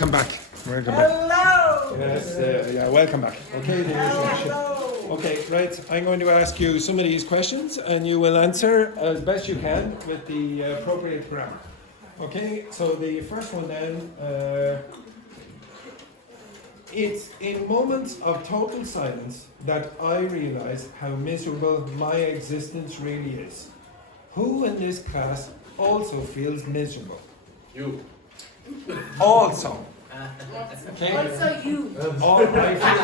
Welcome back. Welcome back. Hello! Yes, yeah, welcome back. Okay, Hello! okay, right. I'm going to ask you some of these questions and you will answer as best you can with the appropriate grammar. Okay, so the first one then, it's in moments of total silence that I realize how miserable my existence really is. Who in this class also feels miserable? You. Also. Okay. Also you. All I feel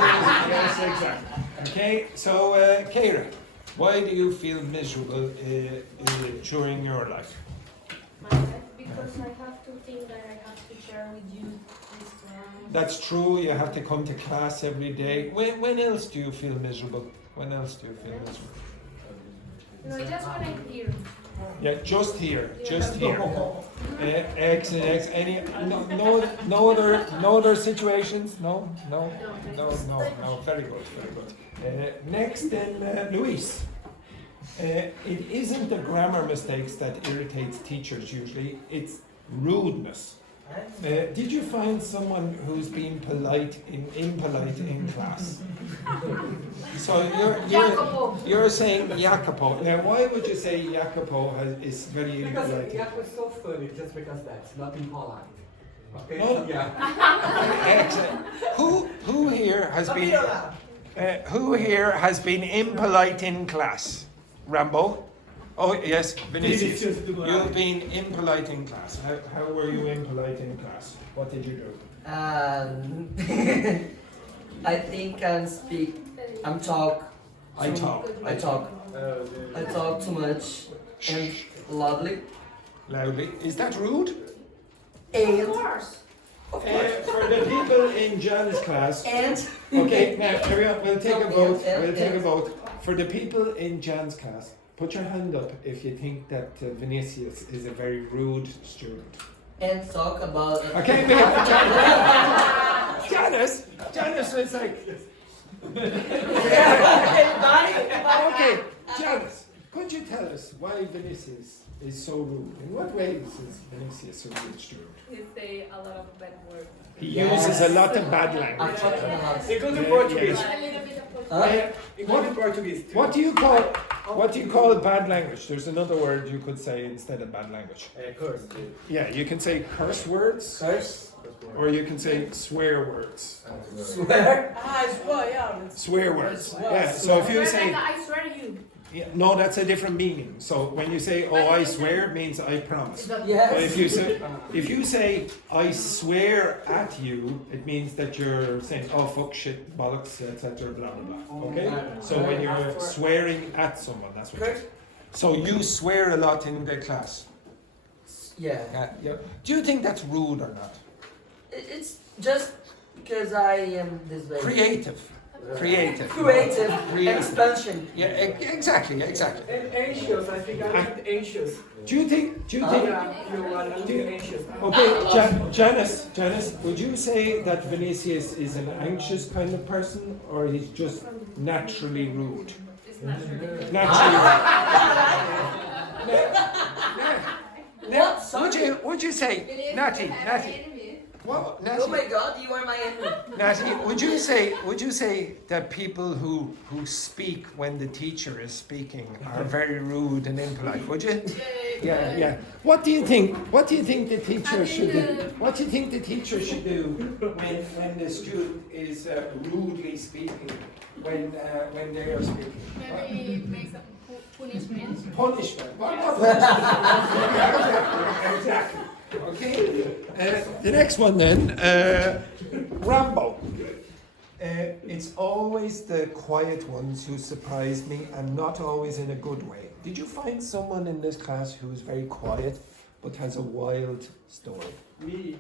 yes, exactly. Okay, so Keira, why do you feel miserable during your life? Because I have to think that I have to share with you this one. That's true, you have to come to class every day. When else do you feel miserable? When else do you feel miserable? No, just when I'm here. Yeah, just here, just here. Excellent. Any no other situations? No. Very good, very good. Next, then Luis. It isn't the grammar mistakes that irritates teachers usually. It's rudeness. Did you find someone who's been impolite in class? So you're saying Jacopo. Now, why would you say Jacopo is very because impolite? Jacopo is so funny, just because that's not impolite. Okay? No. Yeah. Excellent. Who here has been impolite in class? Rambo? Oh yes, Vinicius. You've been impolite in class. How were you impolite in class? What did you do? I think I talk too much and loudly. Loudly. Is that rude? And Of course. For the people in Jan's class. and Okay, now everyone, we'll take a vote. Yeah, We'll take a yeah. vote. For the people in Jan's class, put your hand up if you think that Vinicius is a very rude student. and talk about Okay, we have Janice. Janice was like. Okay, Janice, could you tell us why Vinicius is so rude? In what ways is Vinicius a rude student? He say a lot of bad words. He Yes. uses a lot of bad I'm language. talking about. It goes to Yeah, Portuguese. yeah. A little bit of It goes to Portuguese. What do you call bad language? There's another word you could say instead of bad language. Curse. Yeah, you can say curse words, Curse, or you can say swear words. swear, Swear words. Yeah. So if you say I swear to you. yeah, no, that's a different meaning. So when you say "oh, I swear," it means I promise. But yes. if you say "I swear at you," it means that you're saying "oh fuck, shit, bollocks, etc." Blah blah blah. Okay. So when you're swearing at someone, that's what. Curse, So you swear a lot in the class. yeah. Yeah. Do you think that's rude or not? It's just because I am this way. Creative. Creative. Creative, Creative. expansion. Yeah. Exactly. Exactly. And anxious, I think I'm anxious. Do you think? You are a little anxious. Okay, Janice, would you say that Vinicius is an anxious kind of person, or he's just naturally rude? It's not true. Naturally rude. Would you say, Natty? What, Oh my Natty? God, you are my enemy. Natty, would you say that people who speak when the teacher is speaking are very rude and impolite? Would you? Yeah. What do you think? What do you think the teacher should do? What do you think the teacher should do when the student is rudely speaking when they are speaking? Maybe make some punishment. Punishment. What punishment? Exactly. Okay. The next one then, Rambo. It's always the quiet ones who surprise me, and not always in a good way. Did you find someone in this class who's very quiet but has a wild story? Me.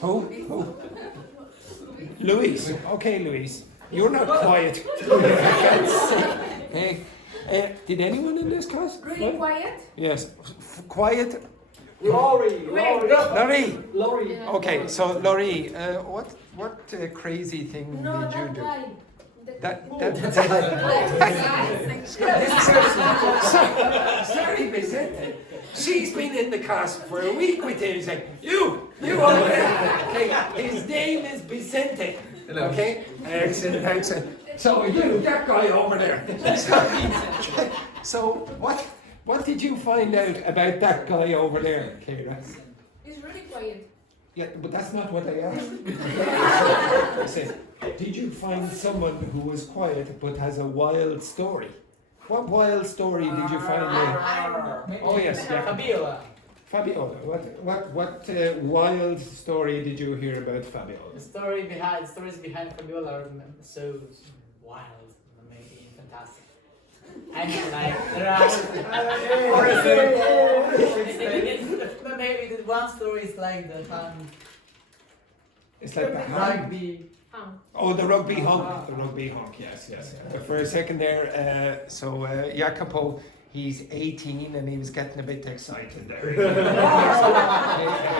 Who? Louise. Okay, Louise. You're not quiet. Hey, did anyone in this class? Really quiet? Yes. Quiet. Laurie. Laurie. Okay, so Laurie, what crazy thing No, did you that do? guy. Sorry, Vicente. She's been in the class for a week with him. He's like, you over there. Okay, his name is Vicente. Okay, excellent. So you, that guy over there. So what did you find out about that guy over there, Kira? He's really quiet. Yeah, but that's not what I asked. I said, did you find someone who was quiet but has a wild story? What wild story did you find out? Oh yes, yeah. Fabiola. Fabiola. What wild story did you hear about Fabiola? The stories behind Fabiola are so wild, maybe fantastic. I mean, like there are. Maybe the one story is like the It's like the rugby. Oh, the rugby honk. The rugby honk, yes. For a second there, Jacopo, he's 18 and he was getting a bit excited there.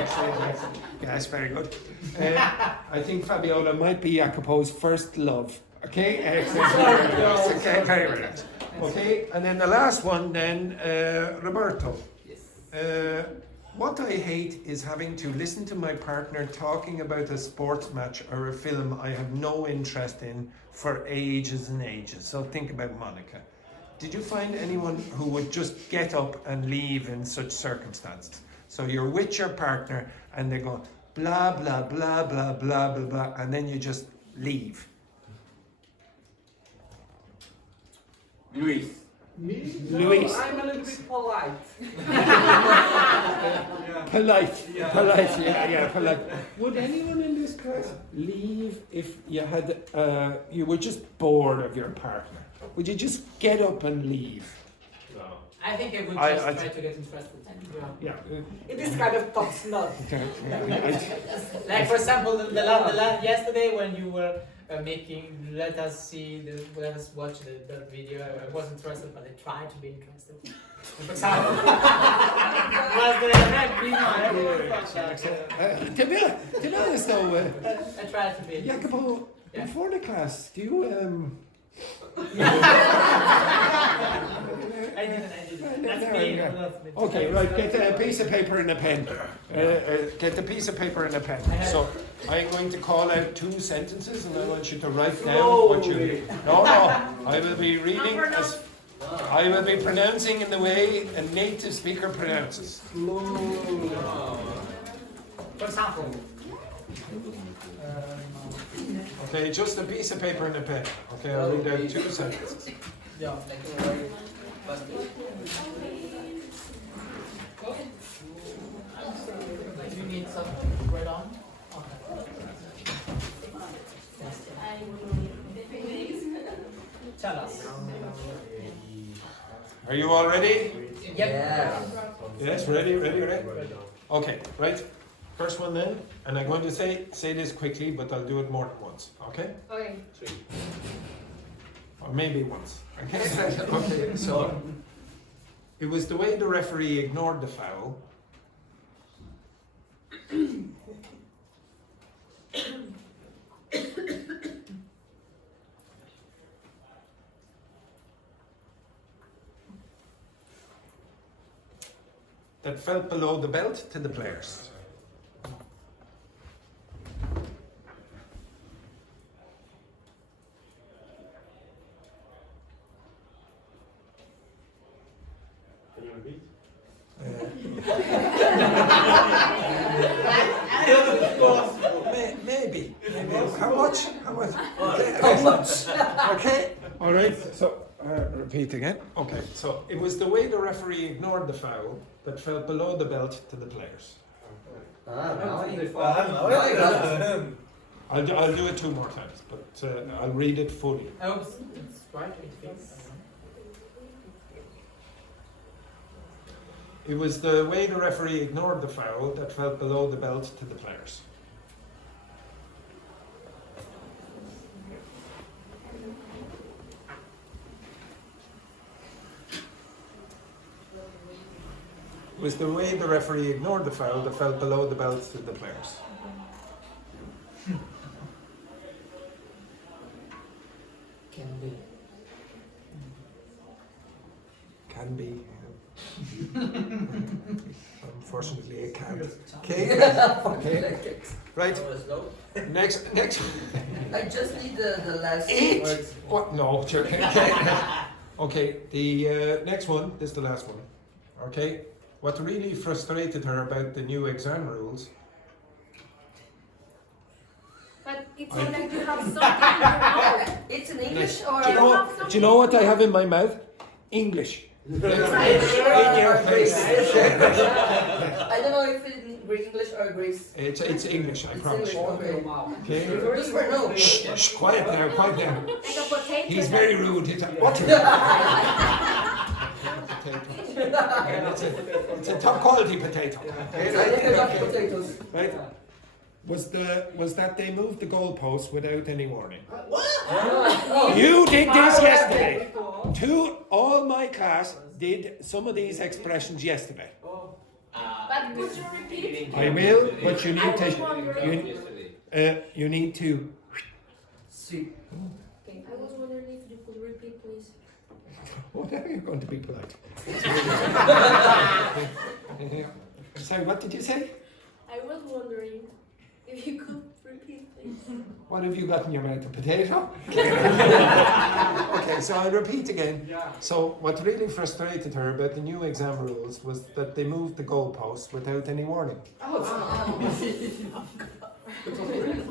Excellent. Yes, very good. I think Fabiola might be Jacopo's first love. Okay, excellent. Okay, very relaxed. Okay, and then the last one then, Roberto. Yes. What I hate is having to listen to my partner talking about a sports match or a film I have no interest in for ages and ages. So think about Monica. Did you find anyone who would just get up and leave in such circumstances? So you're with your partner and they go blah, blah, blah, blah, blah, blah, blah, and then you just leave. Luis. Me? Luis. No, I'm a little bit polite. Polite, yeah, polite. Would anyone in this class leave if you had, you were just bored of your partner? Would you just get up and leave? No. I think I would just try to get interested. Yeah. It is kind of tough nut. Like for example, the yesterday when you were let us watch that video. I wasn't interested, but I tried to be interested. For example, was the To be honest though, I tried to be. Jacopo, before the class, do you I didn't. That's me. Okay, right, get a piece of paper and a pen. Get the piece of paper and a pen. So I'm going to call out 2 sentences and I want you to write down what you... No, I will be reading as... I will be pronouncing in the way a native speaker pronounces. For example. Okay, just a piece of paper and a pen. Okay, I'll read out 2 sentences. Yeah, do you need something right on? Tell us. Are you all ready? Yep. Yeah. Yes, ready? Okay, right. First one then, and I'm going to say this quickly, but I'll do it more than once. Okay? Okay. Or maybe once. Okay. Okay. So it was the way the referee ignored the foul. That felt below the belt to the players. Can you repeat? Maybe. How much? Okay. All right. So repeat again. Okay. So it was the way the referee ignored the foul that fell below the belt to the players. I'll do it 2 more times, but I'll read it fully. Oh, it's right. It fits. It was the way the referee ignored the foul that fell below the belt to the players. It was the way the referee ignored the foul that fell below the belt to the players. Can be. Can be. Unfortunately, it can't. Okay. Okay. Right. Next. I just need the last Eat. words. What? No. Okay. Okay. The next one. This is the last one. Okay. What really frustrated her about the new exam rules. But it's not like you have something in your mouth. It's in English or Do you know what I have in my mouth? English. In your face. I don't know if it's in English or Greece. It's English, I It's promise. English, okay. Okay. Just for no. Shh, quiet now, quiet now. Like a potato. He's very rude. What? And it's a top quality potato. Okay, right? Potatoes. Right? Was that they moved the goalpost without any warning? Oh. You did this yesterday. All my class did some of these expressions yesterday. But could you repeat? I will, but you need I was wondering. you need to. Sweet. Okay, I was wondering if you could repeat, please. What are you going to be polite? Sorry, what did you say? I was wondering if you could repeat, please. What have you got in your mouth? A potato? Okay, so I'll repeat again. So what really frustrated her about the new exam rules was that they moved the goalposts without any warning.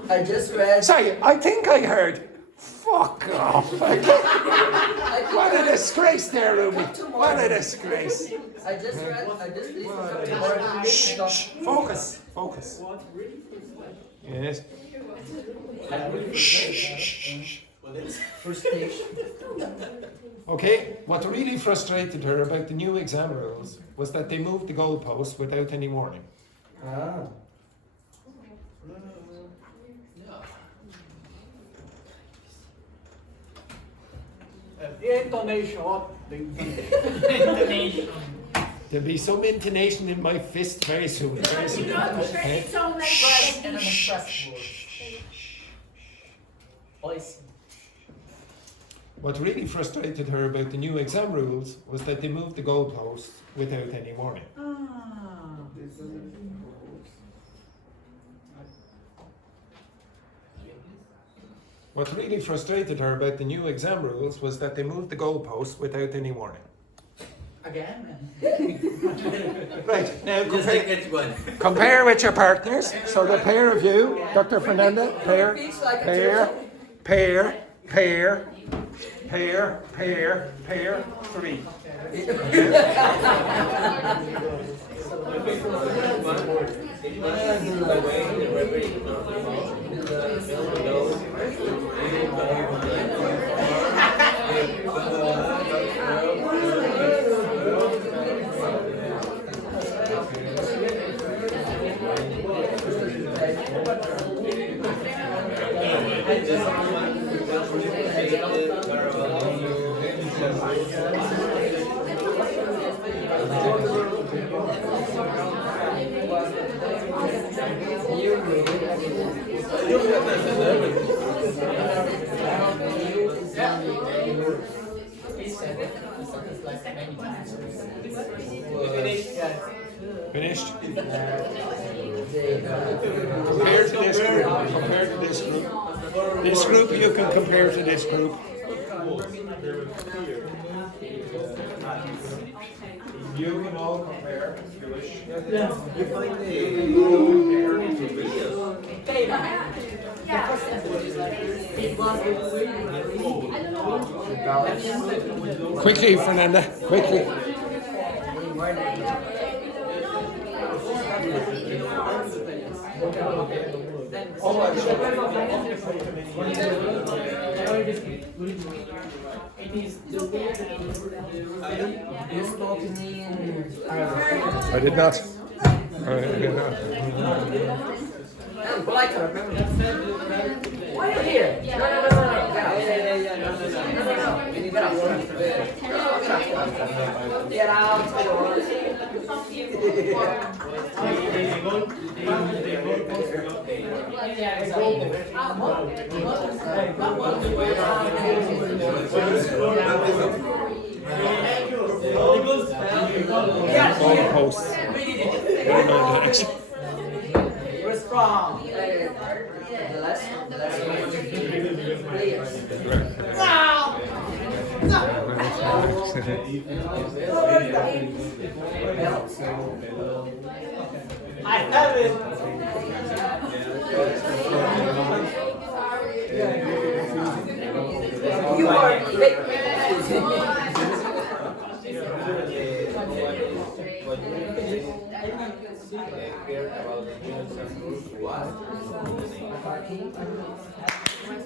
I just read. Sorry, I think I heard. Fuck off! What a disgrace there, Ruby. What a disgrace. I just read. I just listened What to a the Shh, shh, focus, focus. Yes. Shh, shh, shh. First stage. Okay, what really frustrated her about the new exam rules was that they moved the goalposts without any warning. Ah. Intonation. Intonation. There'll be some intonation in my fist very soon. Very soon. Okay? It sounds like And an expressive word. Voice. What really frustrated her about the new exam rules was that they moved the goalposts without any warning. What really frustrated her about the new exam rules was that they moved the goalposts without any warning. Again. Right, now Just take it one. compare with your partners. So the pair of you, Dr. Fernanda, pair, Speaks like a pair, turtle. pair, pair, pair, pair, pair, three. He said it. He said it like many times. Finished? Compare to this group. Compare to this group. This group you can compare to this group. You can all compare if you wish. You find Quickly, Fernanda. Quickly. You spoke to me in Arabic. I did not. I did not. Why are you here? No. Get out. Get out. Goalposts. Going on direction. We're strong. The last players. I have it. You are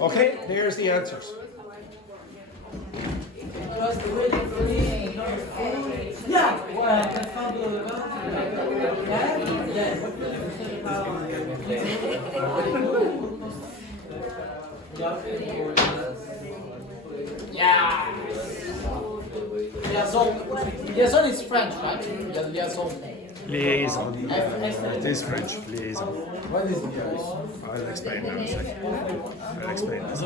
Okay, here's the answers. Yeah. Liaison. Liaison is French, right? Liaison. Liaison. It is French. Liaison. What is liaison? I'll explain that in a second. I'll explain that.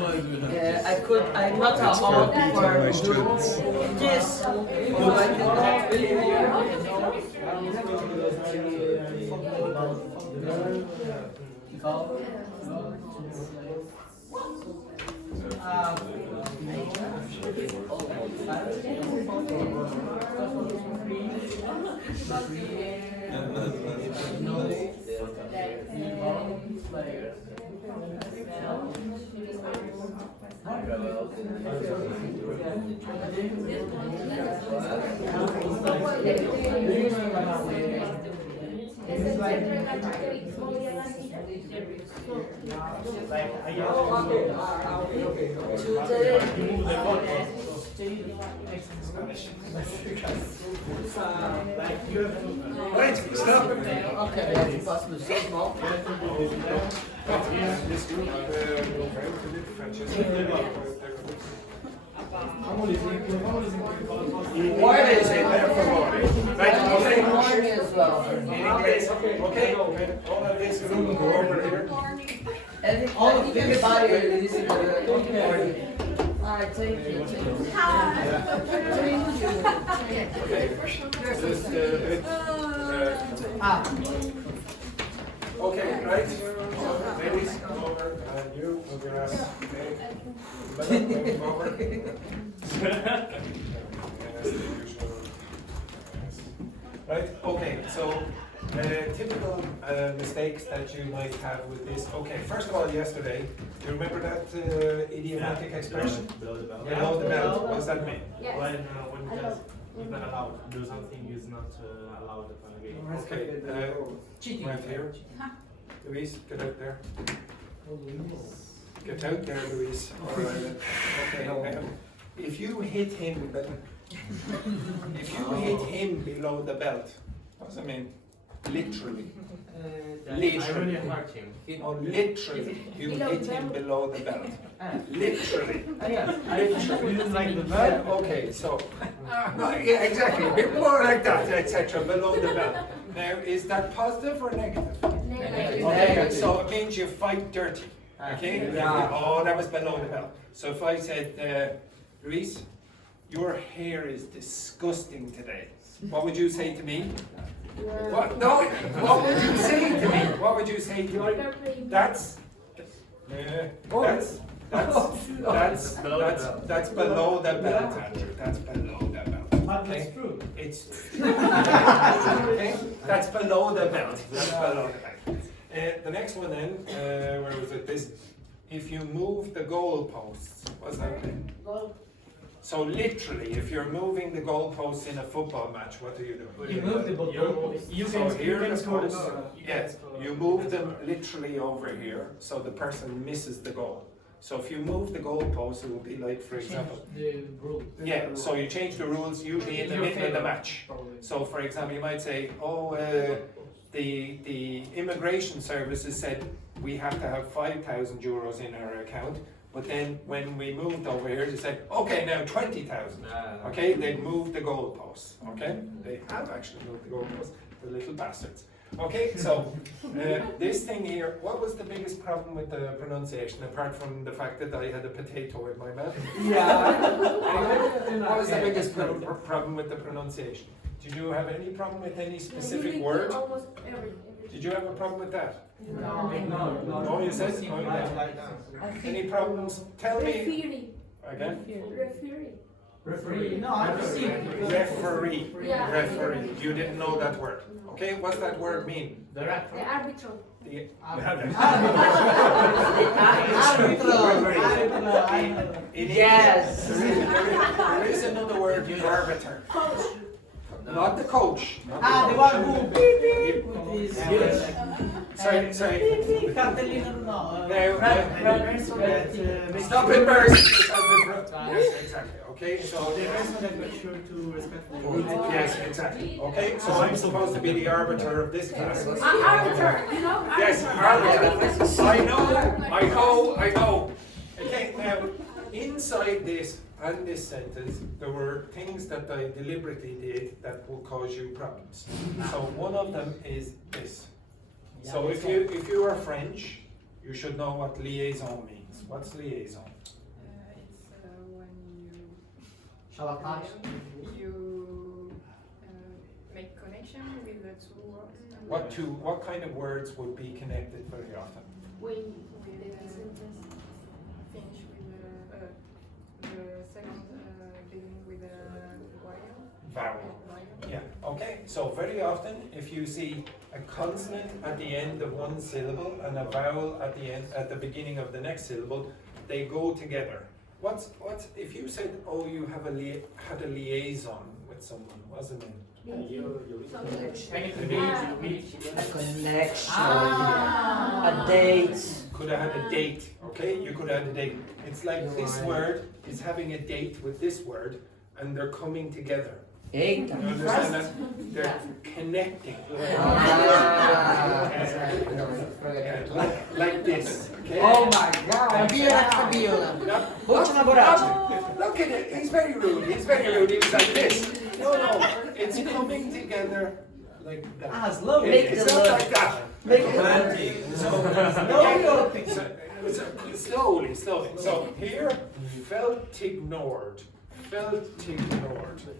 I'm not It's for allowed beating for my students. this. So I cannot Right, stop. Okay, we have to pass the so small. Why they say better for morning? Right, okay. Morning as well. In English, okay. All of this will go over here. Everybody is listening to the Alright, thank you. Just okay, right? So, ladies, come over, and you move your ass. Okay. Move over. Right, okay, so typical mistakes that you might have with this. Okay, first of all, yesterday, do you remember that idiomatic expression? Below the belt. Below the belt, what does that mean? When it's not allowed, do something is not allowed upon a game. Okay, Cheating. right here. Louise, get out there. Get out there, Louise. Alright. Okay, now, if you hit him, below the belt, what does that mean? Literally. I really Literally. hurt him. Oh, literally. You hit him below the belt. Literally. You didn't like the belt? Okay, so. Yeah, exactly. A bit more like that, etc. Below the belt. Now, is that positive or negative? Okay, so it means you fight dirty. Okay? Yeah. Oh, that was below the belt. So if I said, Reese, your hair is disgusting today, what would you say to me? What? No, what would you say to me? What would you say to me? That's below the belt, Andrew. That's below the belt. But it's true. It's okay. That's below the belt. That's below the belt. The next one then, where was it? This. If you move the goalposts, what's that mean? So literally, if you're moving the goalposts in a football match, what do you do? You move the ball. So here the posts. Yes, you move them literally over here, so the person misses the goal. So if you move the goalpost, it will be like, for example, The rule. yeah. So you change the rules usually in the middle of the match. So for example, you might say, oh, the immigration services said we have to have €5,000 in our account, but then when we moved over here, they said, okay, now 20,000. Okay, they moved the goalposts. Okay, they have actually moved the goalposts, the little bastards. Okay, so this thing here, what was the biggest problem with the pronunciation, apart from the fact that I had a potato in my mouth? What was the biggest problem with the pronunciation? Did you have any problem with any specific word? Almost everything. Did you have a problem with that? No, No, you said? No, you didn't. Any problems? Tell me Referee. again. Referee. Referee. No, I've seen it. Referee. Yeah. Referee. You didn't know that word. Okay, what's that word mean? The rat. The arbiter. The Yes. There is another word, arbiter. Not the coach. The one who beep beep with his Sorry. cartellino, no. Stop it first. Yes, exactly. Okay, so The person that makes sure to respect the yes, exactly. Okay, so I'm supposed to be the arbiter of this class. Arbiter, you know? Yes, arbiter. I know. Okay, now inside this and this sentence, there were things that I deliberately did that will cause you problems. So one of them is this. So if you are French, you should know what liaison means. What's liaison? It's when Shalatage. you make connection with the two words. What kind of words would be connected very often? When With finish with the second beginning with a Vowel. Yeah, okay. So very often if you see a consonant at the end of one syllable and a vowel at the beginning of the next syllable, they go together. What's if you said, oh, you have had a liaison with someone, what's the name? A connection. A date. Could have had a date, okay? You could have had a date. It's like this word is having a date with this word and they're coming together. Eita. You understand that? They're connecting. Like this. Okay? Oh my God. Cabiola. Última borracha. Look at it. He's very rude. He was like this. No. It's coming together like that. Slowly. It's not like that. Make it Slowly. So here, felt ignored.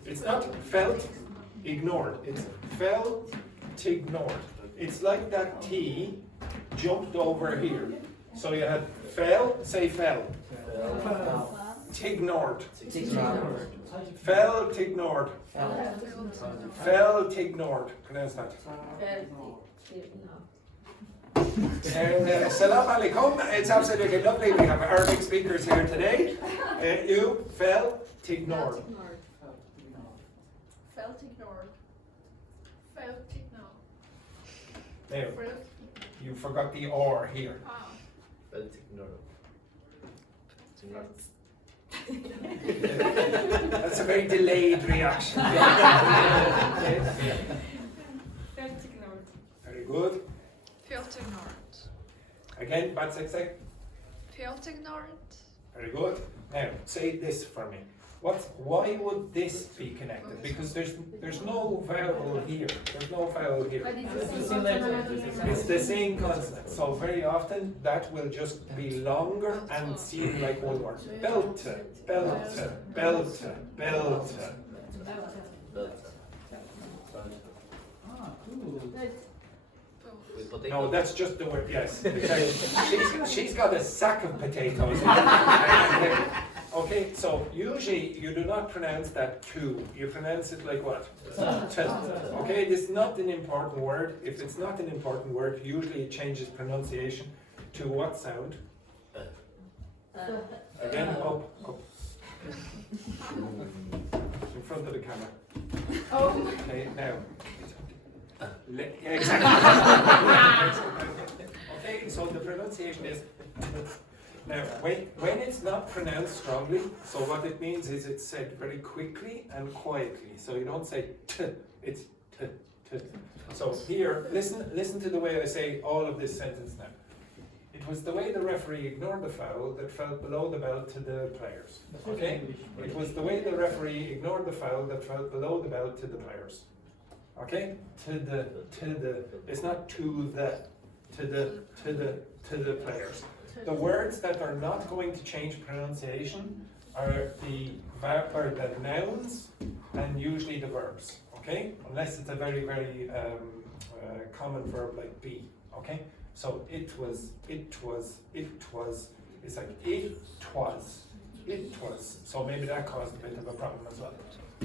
It's not felt ignored. It's felt ignored. It's like that T jumped over here. So you had fell, say fell. Ignored. Felt ignored. Felt ignored. Pronounce that. And salam alaikum. It's absolutely lovely. We have Arabic speakers here today. You felt ignored. Felt ignored. There. You forgot the or here. Felt ignored. That's a very delayed reaction. Felt ignored. Very good. Felt ignored. Again, bad sex. Felt ignored. Very good. Now, say this for me. Why would this be connected? Because there's no vowel here. There's no vowel here. It's the same consonant. So very often that will just be longer and seem like one word. Belter. With potato. No, that's just the word, yes. She's got a sack of potatoes. Okay, so usually you do not pronounce that tu. You pronounce it like what? T. Okay, this is not an important word. If it's not an important word, usually it changes pronunciation to what sound? Again, up. In front of the camera. Okay, now. Exactly. Okay, so the pronunciation is. Now, when it's not pronounced strongly, so what it means is it's said very quickly and quietly. So you don't say t, it's t. So here, listen to the way I say all of this sentence now. It was the way the referee ignored the foul that fell below the belt to the players. Okay? It was the way the referee ignored the foul that fell below the belt to the players. Okay, to the. It's not to the players. The words that are not going to change pronunciation are the nouns and usually the verbs. Okay, unless it's a very common verb like be. Okay, so it was. It's like it was. So maybe that caused a bit of a problem as well.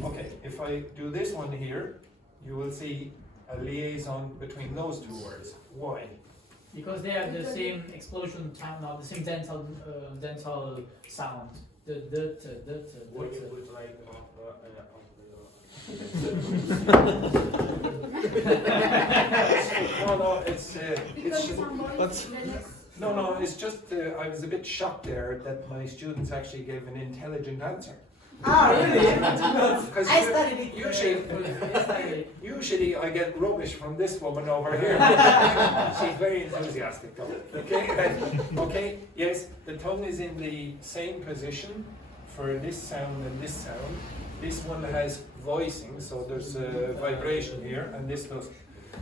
Okay, if I do this one here, you will see a liaison between those two words. Why? Because they have the same explosion time, the same dental sound. Would like No, it's Because just, no, it's just I was a bit shocked there that my students actually gave an intelligent answer. Ah, really? Because I studied it. usually I get rubbish from this woman over here. She's very enthusiastic though. Okay, yes, the tongue is in the same position for this sound and this sound. This one has voicing, so there's a vibration here, and this does.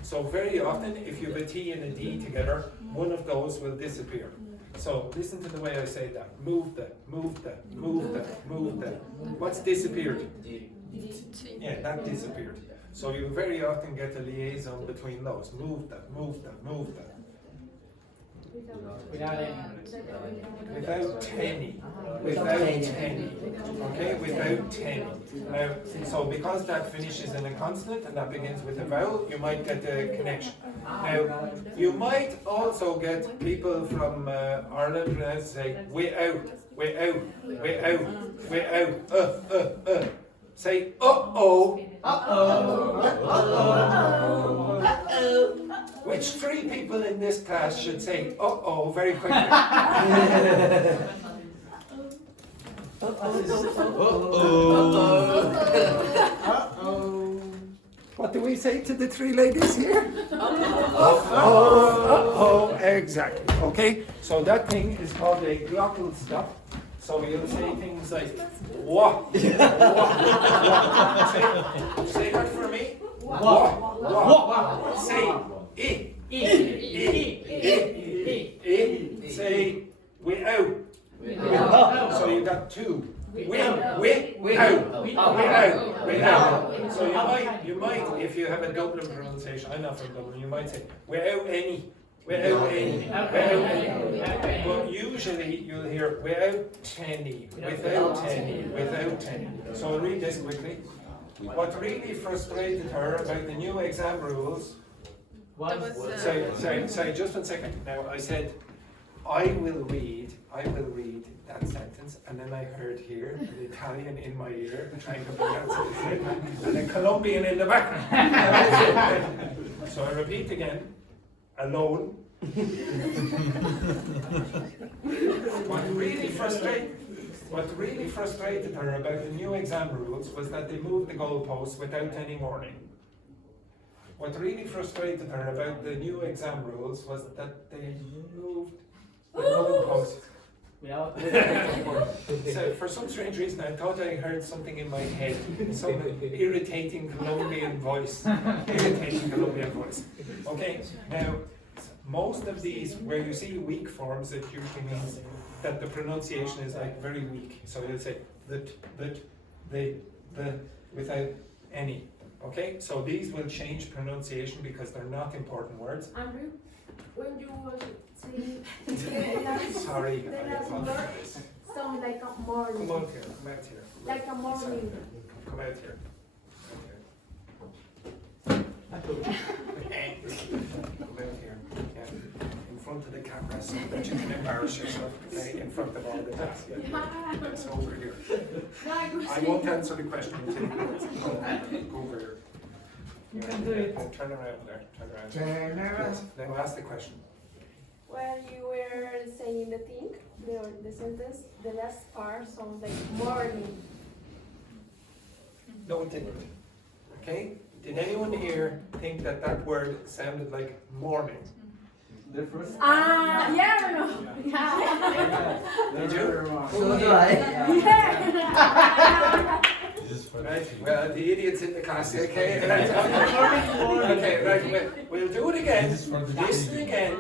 So very often, if you have a T and a D together, one of those will disappear. So listen to the way I say that. Move that, move that, move that, move that. What's disappeared? Yeah, that disappeared. So you very often get a liaison between those. Move that, move that, move that. Without any. Without any. Without any. Okay, without any. Now, so because that finishes in a consonant and that begins with a vowel, you might get a connection. Now, you might also get people from Ireland pronounce say, way out, way out, way out, way out, Say, uh-oh. Uh-oh. Uh-oh. Uh-oh. Which three people in this class should say, uh-oh, very quickly? What do we say to the three ladies here? Uh-oh, exactly. Okay, so that thing is called a glottal stop. So you'll say things like, wah, wah, wah. Say that for me. Wah, wah. Say, I. Say, we out. So you got two. We out. So you might, if you have a Dublin pronunciation, I'm not from Dublin, you might say, without any. Without any. But usually you'll hear without any, without any, without any. So I'll read this quickly. What really frustrated her about the new exam rules. Sorry, just 1 second. Now I said, I will read that sentence, and then I heard here an Italian in my ear trying to pronounce it at the same time, and a Colombian in the background. So I repeat again, alone. What really frustrated her about the new exam rules was that they moved the goalposts without any warning. What really frustrated her about the new exam rules was that they moved the goalposts. So for some strange reason I thought I heard something in my head, some irritating Colombian voice. Okay, now most of these, where you see weak forms, it usually means that the pronunciation is like very weak. So you'll say the, without any. Okay, so these will change pronunciation because they're not important words. Andrew, when you were saying Sorry, the I last word apologize. sound like a morning. Come out here, come out here. Like a morning. Come out here. Come out here. Yeah. In front of the camera so that you can embarrass yourself in front of all the class. Yeah. It's over here. I won't answer the question until you go over here. You can do it. Turn around there. Turn around. Turn around. Yes. Now ask the question. When you were saying the thing, the sentence, the last part sounds like morning. No, it didn't. Okay? Did anyone here think that that word sounded like morning? The first. Yeah or no? Yeah. Did you? So do I. Yeah. Right, well, the idiots in the class, okay? Okay, right, we'll do it again. Listen again.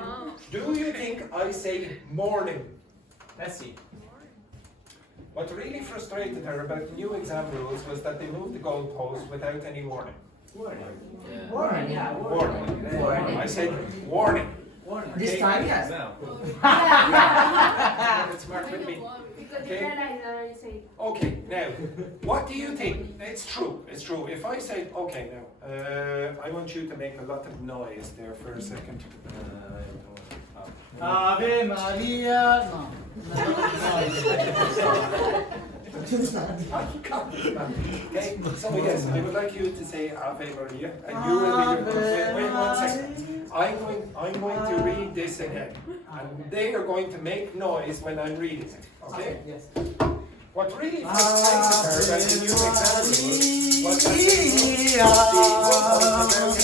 Do you think I say morning? Let's see. What really frustrated her about the new exam rules was that they moved the goalpost without any warning. Yeah. Warning, yeah. Warning. I said warning. This time, yes. It's marked with me. Because Okay. then I say, Okay, now, what do you think? It's true, it's true. If I say, okay, now, I want you to make a lot of noise there for a second. Ave Maria. No. Okay, so yes, I would like you to say Ave Maria, and you will be wait 1 second. I'm going to read this again, and they are going to make noise when I'm reading it. Okay? Yes. What really frustrated her about the new exam rules was that they moved the goalpost.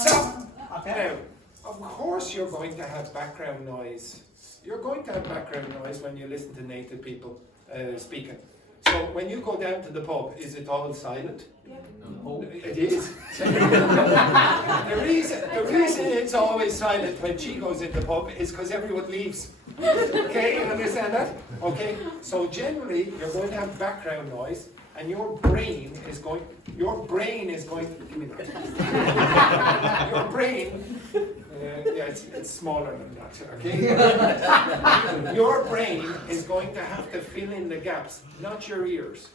Stop! Now, of course you're going to have background noise. You're going to have background noise when you listen to native people speaking. So when you go down to the pub, is it all silent? No. It is. the reason it's always silent when she goes in the pub is because everyone leaves. Okay, you understand that? Okay, so generally you're going to have background noise, and your brain is going. Give me that. Your brain. Yeah, it's smaller than that. Okay. Your brain is going to have to fill in the gaps, not your ears.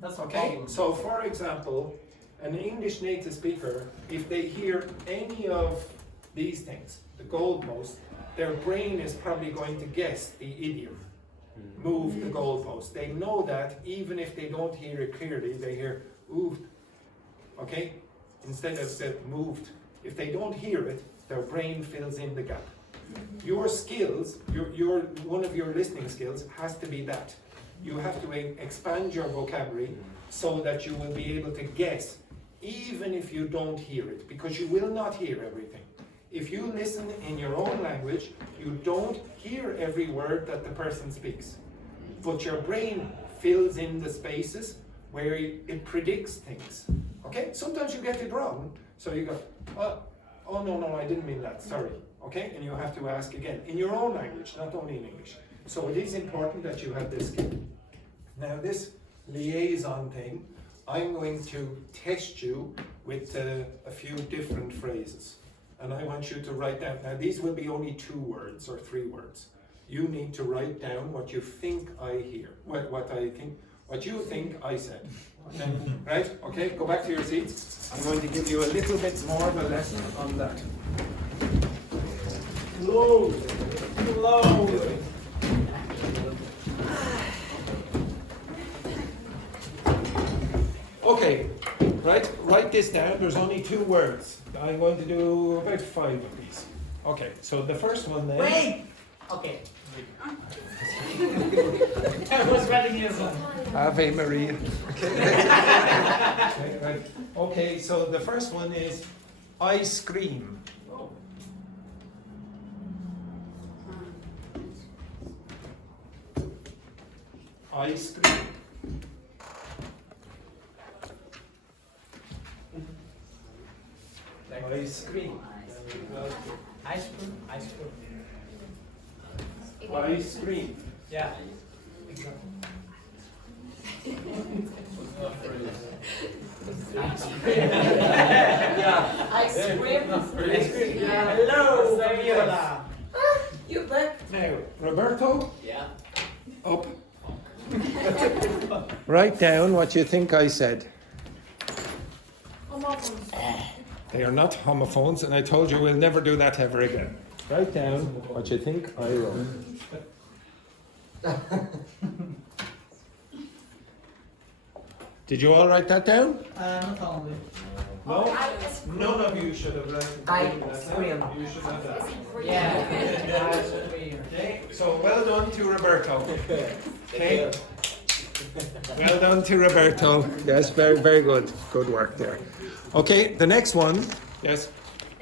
That's Okay, so for example, an English native speaker, if they hear any of these things, the goalpost, their brain is probably going to guess the idiom. Move the goalpost. They know that even if they don't hear it clearly, they hear oofed. Okay? Instead of the moved. If they don't hear it, their brain fills in the gap. Your skills, your one of your listening skills has to be that. You have to expand your vocabulary so that you will be able to guess, even if you don't hear it, because you will not hear everything. If you listen in your own language, you don't hear every word that the person speaks. But your brain fills in the spaces where it predicts things. Okay? Sometimes you get it wrong, so you go, oh no, I didn't mean that, sorry. Okay? And you have to ask again, in your own language, not only in English. So it is important that you have this skill. Now this liaison thing, I'm going to test you with a few different phrases. And I want you to write down, now these will be only 2 words or 3 words. You need to write down what you think I hear, what you think I said. Okay. Right? Okay, go back to your seats. I'm going to give you a little bit more of a lesson on that. Slow. Okay, right, write this down. There's only 2 words. I'm going to do about 5 of these. Okay, so the first one then. Wait! Okay. I was writing as well. Ave Maria. Okay, right. Okay, so the first one is ice cream. Ice cream. Ice cream. Ice cream. Ice cream. Yeah. Exactly. Yeah. Ice cream. Hello, Fabiola. You back? Now, Roberto, Yeah. up. Write down what you think I said. They are not homophones, and I told you we'll never do that ever again. Write down what you think I wrote. Did you all write that down? Not only. No? None of you should have written Ice cream. You should have that. Yeah. Ice cream. Okay, so well done to Roberto. Okay. Well done to Roberto. Yes, very, very good. Good work there. Okay, the next one. Yes?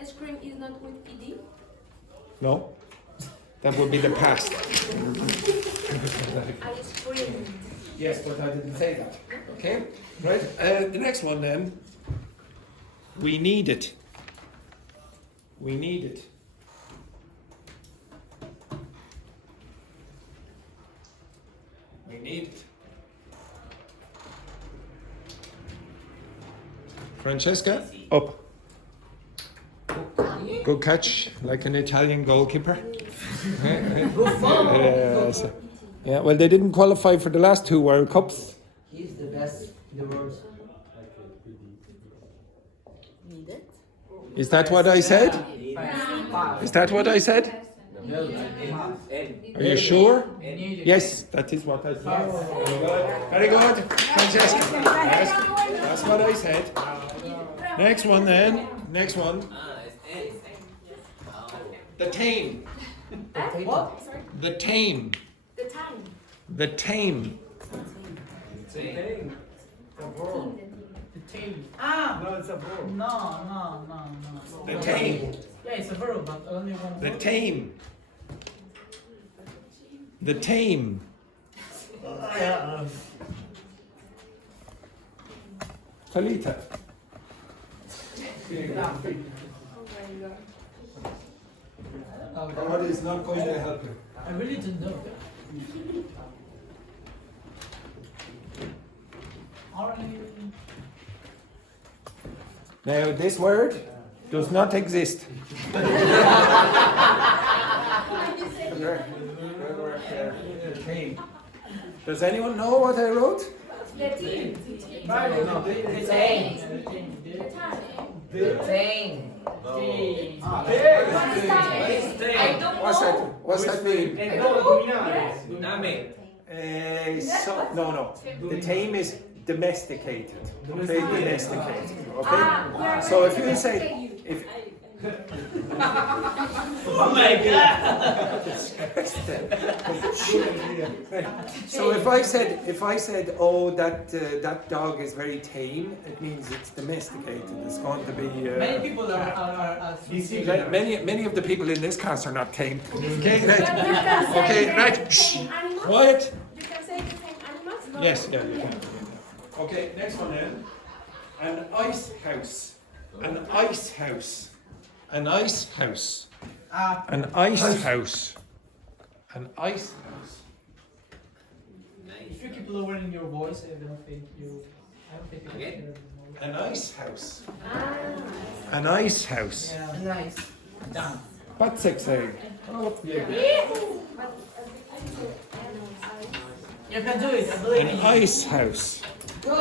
ice cream is not with ed. No? That would be the past. Ice cream. Yes, but I didn't say that. Okay, right. The next one then. We need it. We need it. We need it. Francesca, up. Good catch, like an Italian goalkeeper. Yeah, well, they didn't qualify for the last 2 World Cups. He's the best in the world. Need it? Is that what I said? Is that what I said? No, Are you sure? Yes, that is what I said. Very good. Francesca. Yes, that's what I said. Next one then. Next one. The tame. What? The tame. The time. The tame. Thing. The verb. The tail. No, it's a verb. No. The tame. Yeah, it's a verb, but only one The word. tame. The tame. Talita. Oh, What is not going to help you? I really don't know. Now, this word does not exist. Does anyone know what I wrote? The team. The tail. The thing. What's that mean? Dame. No. The tame is domesticated. Okay, domesticated. Okay. So if you say, Oh my god! so if I said, oh, that dog is very tame, it means it's domesticated. It's going to be. Many people are Many of the people in this class are not tame. Okay, right. Okay, right. Shh. Quiet. You can say the same animals. No? Yes, yeah, you can. Okay, next one then. An ice house. An ice house. An ice house. An ice house. An ice house. If you keep lowering your voice, I don't think you can hear it. An ice house. An ice house. Yeah. Nice. Done. What's sexy? Oh, yeah. You can do it, I believe in An you. ice house. Go!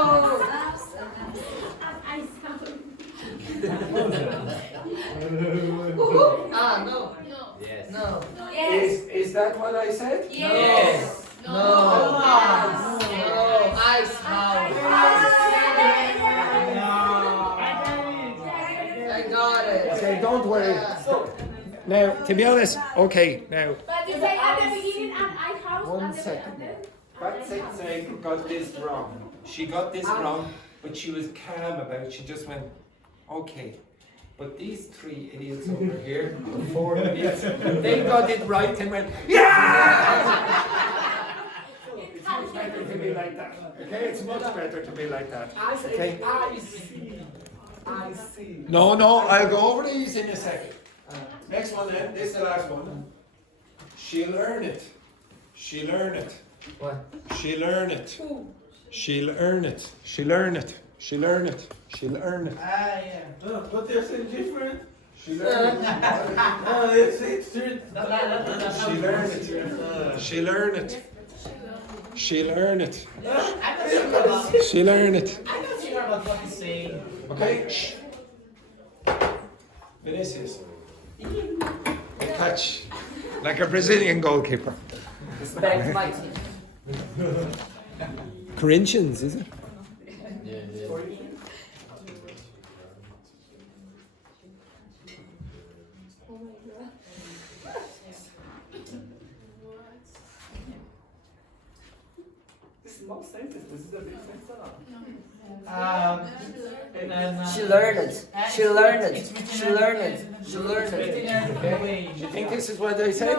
No. Yes. No. Is that what I said? Yes. No. No. Ice house. I got it. Okay, don't worry. Now, to be honest, okay, now. But you say at the beginning an ice house. One at the second. end. Batsek got this wrong. She got this wrong, but she was calm about it. She just went, okay. But these 3 idiots over here, the 4 idiots, they got it right and went, yeah! It's much better to be like that. Okay, it's much better to be like that. Okay? I see. No, I'll go over these in a second. Next one then, this is the last one. She'll earn it. She'll earn it. What? She'll earn it. She'll earn it. She'll earn it. She'll earn it. She'll earn it. Yeah. But they're saying different. She'll earn it. Oh, it's true. She'll earn it. She'll earn it. She'll earn it. She'll earn it. I'm not sure about what he's saying. Okay? Shh. Vinicius. Catch. Like a Brazilian goalkeeper. Respect my team. Corinthians, is it? Small sentence. This is a big sentence. She learned it. She learned it. She learned it. She learned it. Okay. Do you think this is what they said?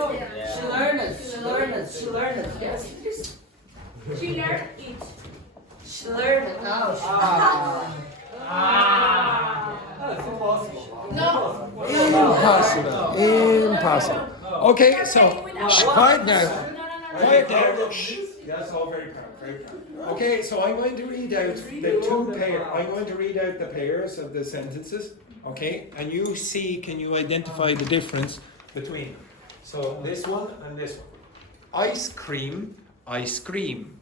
She learned it. She learned it. She learned it. Yes. She learned it. She learned it. Ah. That's impossible. No. Impossible. Okay, so quiet now. No. Quiet down. Shh. That's all very calm, very calm. Okay, so I'm going to read out the two pair. I'm going to read out the pairs of the sentences. Okay, and you see, can you identify the difference between them? So this one and this one. Ice cream, ice cream.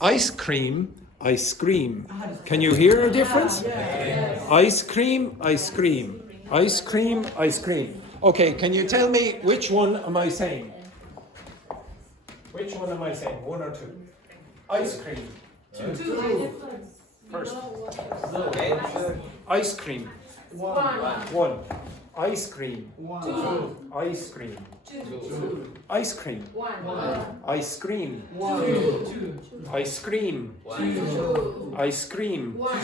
Ice cream, ice cream. Can you hear a difference? Ice cream, ice cream. Ice cream, ice cream. Okay, can you tell me which one am I saying? Which one am I saying? One or two? Ice cream. Two. First. Okay. Ice cream. One. Ice cream. Two. Ice cream. Two. Ice cream. One. Ice cream. Two. Ice cream. Two. Ice cream. One.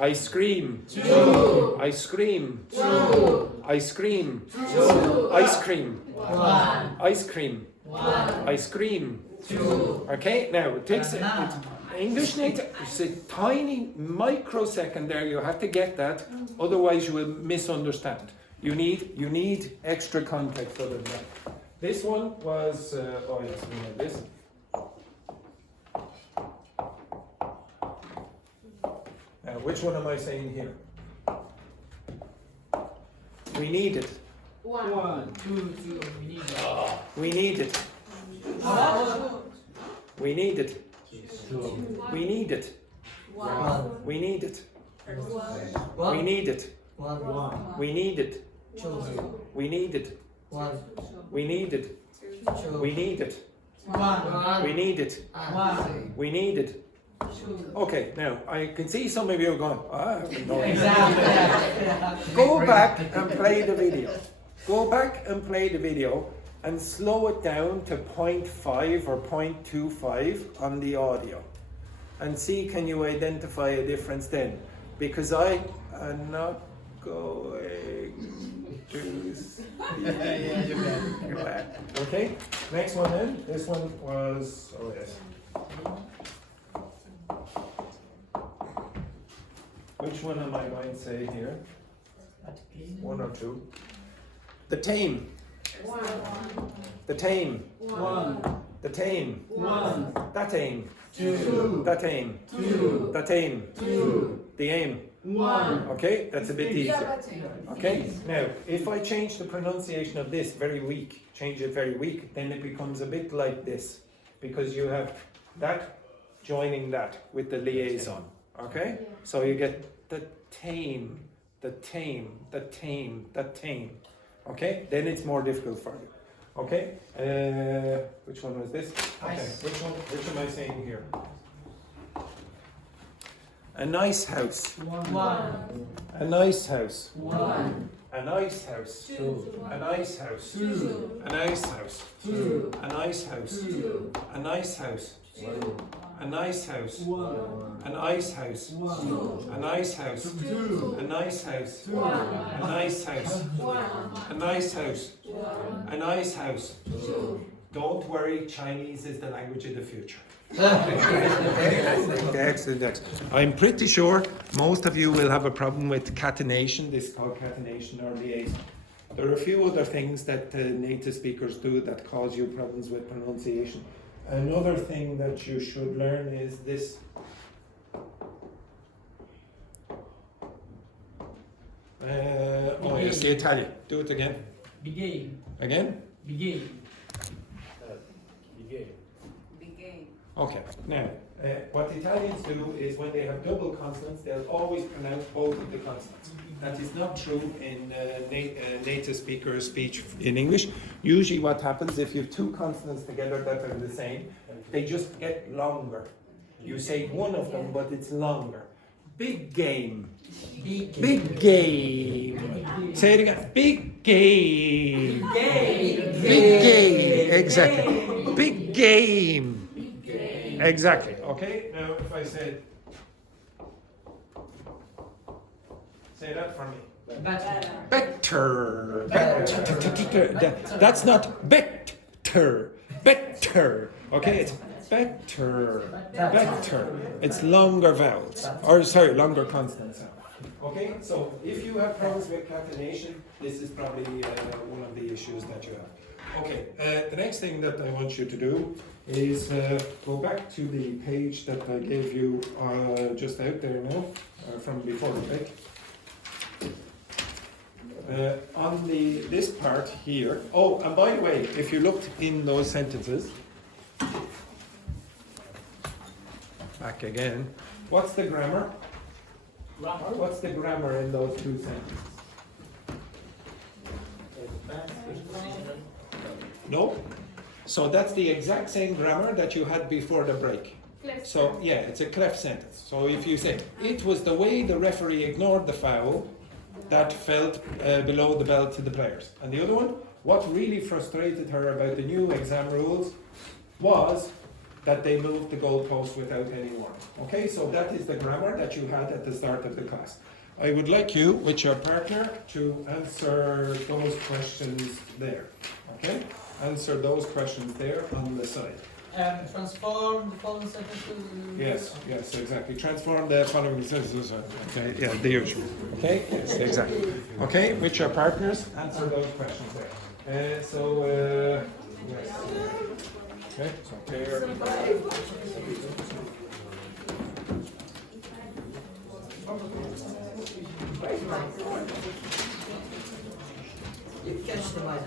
Ice cream. Two. Ice cream. Two. Ice cream. Two. Ice cream. One. Ice cream. One. Ice cream. Two. Okay, now it takes English native. It's a tiny microsecond there. You have to get that, otherwise you will misunderstand. You need extra context other than that. This one was oh yes, we have this. Now, which one am I saying here? We need it. One. Two. We need it. We need it. We need it. We need it. One. We need it. One. We need it. One. We need it. Two. We need it. One. We need it. Two. We need it. One. We need it. One. We need it. Okay, now I can see some of you are going, I have no idea. Exactly. Go back and play the video. Go back and play the video and slow it down to 0.5 or 0.25 on the audio. And see, can you identify a difference then? Because I am not going to see that. Okay, next one then. This one was, oh yes. Which one am I going to say here? One or two? The tame. One. The tame. One. The tame. One. That aim. Two. That aim. Two. That aim. Two. The aim. One. Okay, that's a bit easier. Okay, now if I change the pronunciation of this very weak, change it very weak, then it becomes a bit like this, because you have that joining that with the liaison. Okay, so you get the tame, the tame, the tame, the tame. Okay, then it's more difficult for you. Okay, which one was this? Okay, which am I saying here? A nice house. One. A nice house. One. A nice house. Two. A nice house. Two. A nice house. Two. A nice house. Two. A nice house. Two. A nice house. One. A nice house. Two. A nice house. Two. A nice house. One. A nice house. One. A nice house. One. A nice house. Two. Don't worry, Chinese is the language of the future. Excellent. I'm pretty sure most of you will have a problem with catenation. This is called catenation or liaison. There are a few other things that native speakers do that cause you problems with pronunciation. Another thing that you should learn is this. Oh yes, the Italian. Do it again. Begin. Again? Begin. Okay, now, what the Italians do is when they have double consonants, they'll always pronounce both of the consonants. That is not true in native speaker speech in English. Usually what happens, if you have two consonants together that are the same, they just get longer. You say one of them, but it's longer. Big game. Big game. Say it again. Big game. Big game. Exactly. Big game. Exactly. Okay. Now, if I said, say that for me. Better. Better. That's not better. Better. Okay. It's Better. Better. It's longer vowels. Or sorry, longer consonant sound. Okay, so if you have problems with catenation, this is probably one of the issues that you have. Okay, the next thing that I want you to do is go back to the page that I gave you just out there now, from before the break. On this part here. Oh, and by the way, if you looked in those sentences, back again, what's the grammar? What's the grammar in those two sentences? No? So that's the exact same grammar that you had before the break. So yeah, it's a cleft sentence. So if you say, it was the way the referee ignored the foul that felt below the belt to the players. And the other one, what really frustrated her about the new exam rules was that they moved the goalpost without any warning. Okay, so that is the grammar that you had at the start of the class. I would like you, with your partner, to answer those questions there. Okay? Answer those questions there on the side. Transform the following sentence to... Yes, exactly. Transform the following sentences. Okay, yeah, the usual. Okay, yes, exactly. Okay, with your partners, answer those questions there. Yes. Okay, so pair. You catch the mic.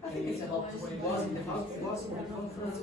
I think it's helped when it was in the house. It was when the conference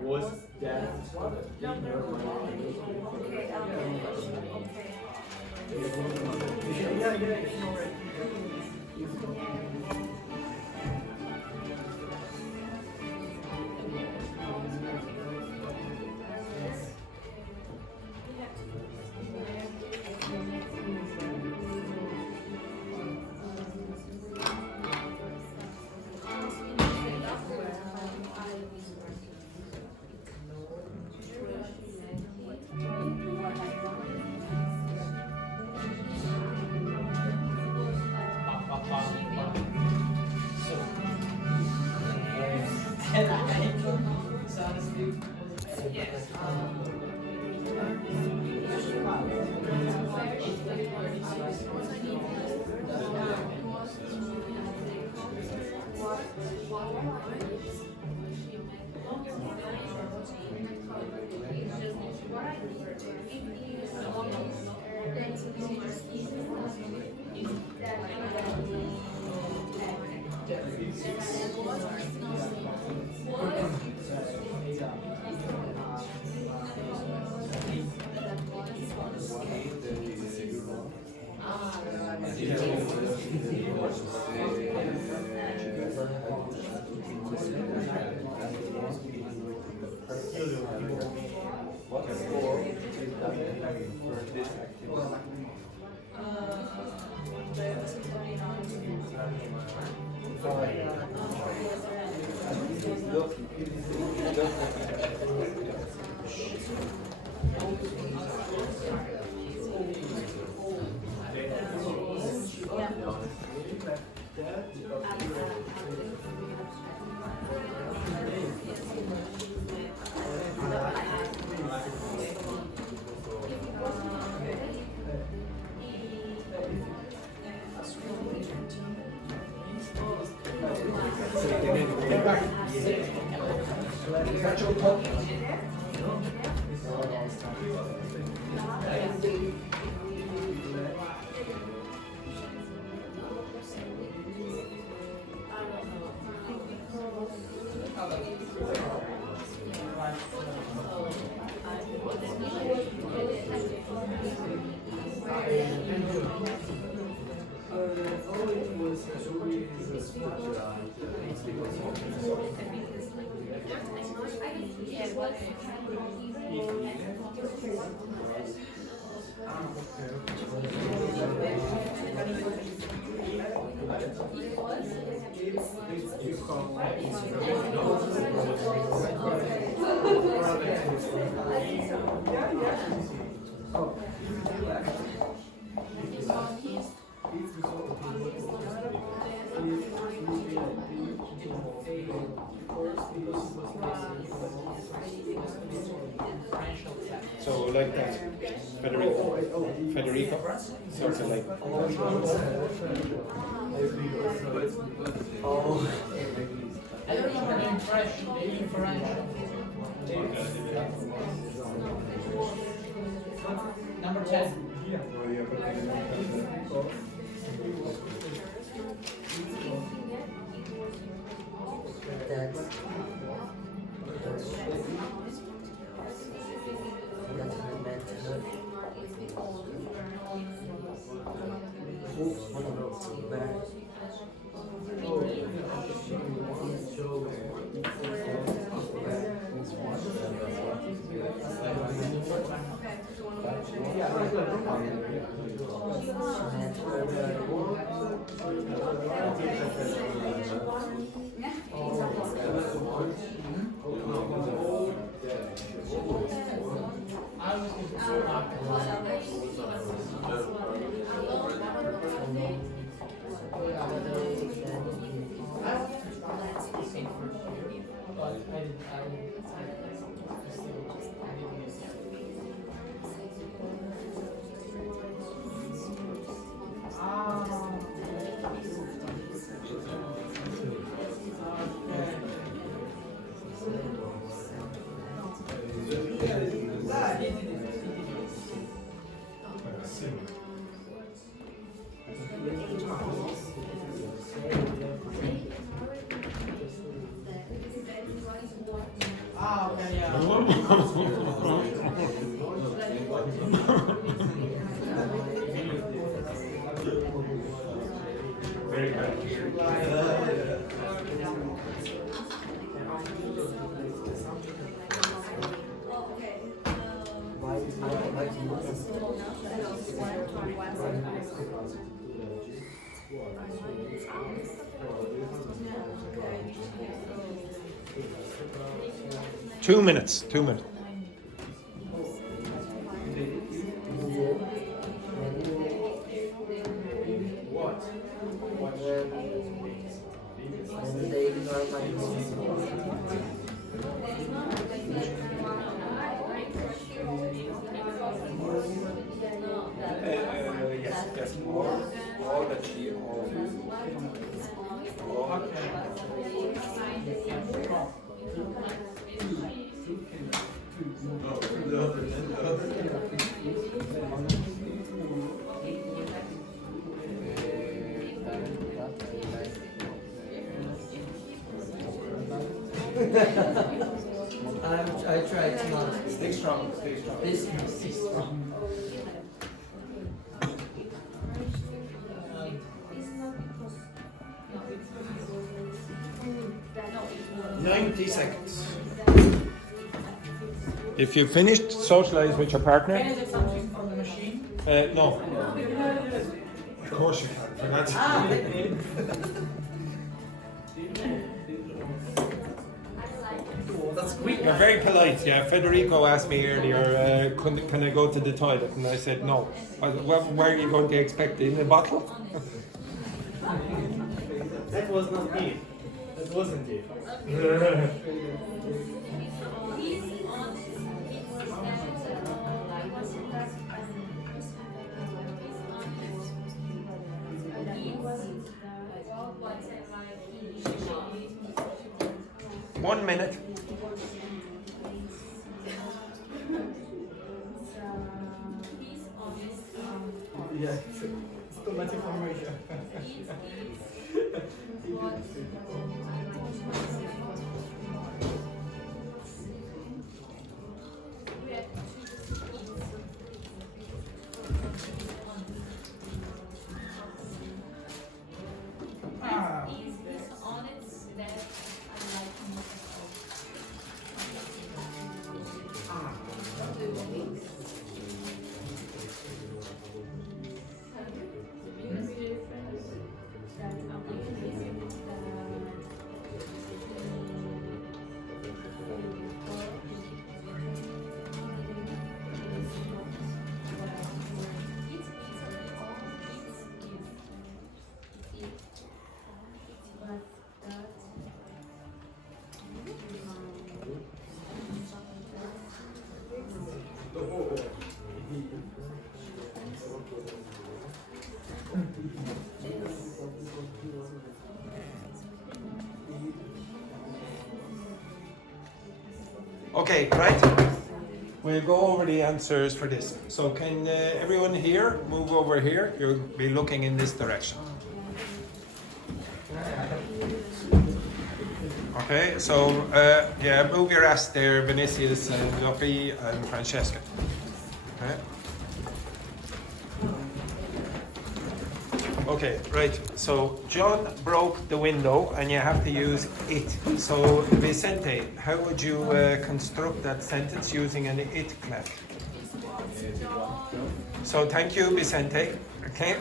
Was that Yeah, So like that, Federico, something like. I don't know the impression, the inferential. Number 10. Very good. Two minutes. When they Yes, yes, all that she owns. I try to not. Stay strong, stay strong. This is strong. It's not because 90 seconds. If you finished, socialize with your partner. Can I take something from the machine? No. Of course you can. For that's That's quick. You're very polite. Yeah, Federico asked me earlier, can I go to the toilet? And I said no. Where are you going to expect it? In a bottle? That was not me. That wasn't it. One minute. Yeah, it's too much information. Okay, right. We'll go over the answers for this. So can everyone here move over here? You'll be looking in this direction. Okay, so yeah, move your ass there, Vinicius and Lucky and Francesca. Okay. Okay, right. So John broke the window, and you have to use it. So Vicente, how would you construct that sentence using an it cleft? So thank you, Vicente. Okay.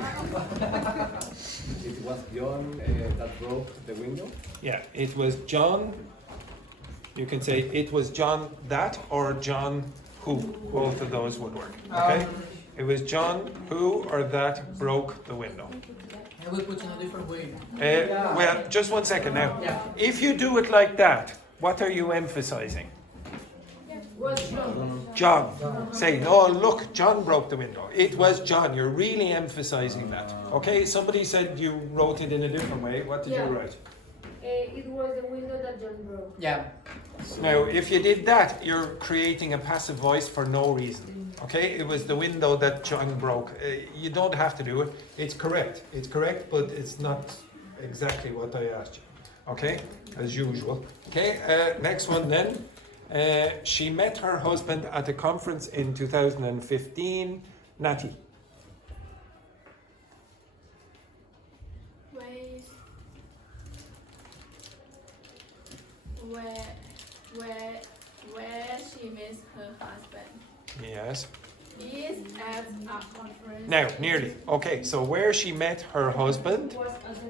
It was John that broke the window. Yeah, it was John. You can say it was John that or John who. Both of those would work. Okay. It was John who or that broke the window. I will put in a different way. Well, just one second now. Yeah. If you do it like that, what are you emphasizing? John. Say, oh, look, John broke the window. It was John. You're really emphasizing that. Okay, somebody said you wrote it in a different way. What did you write? it was the window that John broke. Yeah. Now, if you did that, you're creating a passive voice for no reason. Okay, it was the window that John broke. You don't have to do it. It's correct. It's correct, but it's not exactly what I asked you. Okay, as usual. Okay, next one then. She met her husband at a conference in 2015. Natty. Where she met her husband. Yes. Is at a conference. Now, nearly. Okay, so where she met her husband.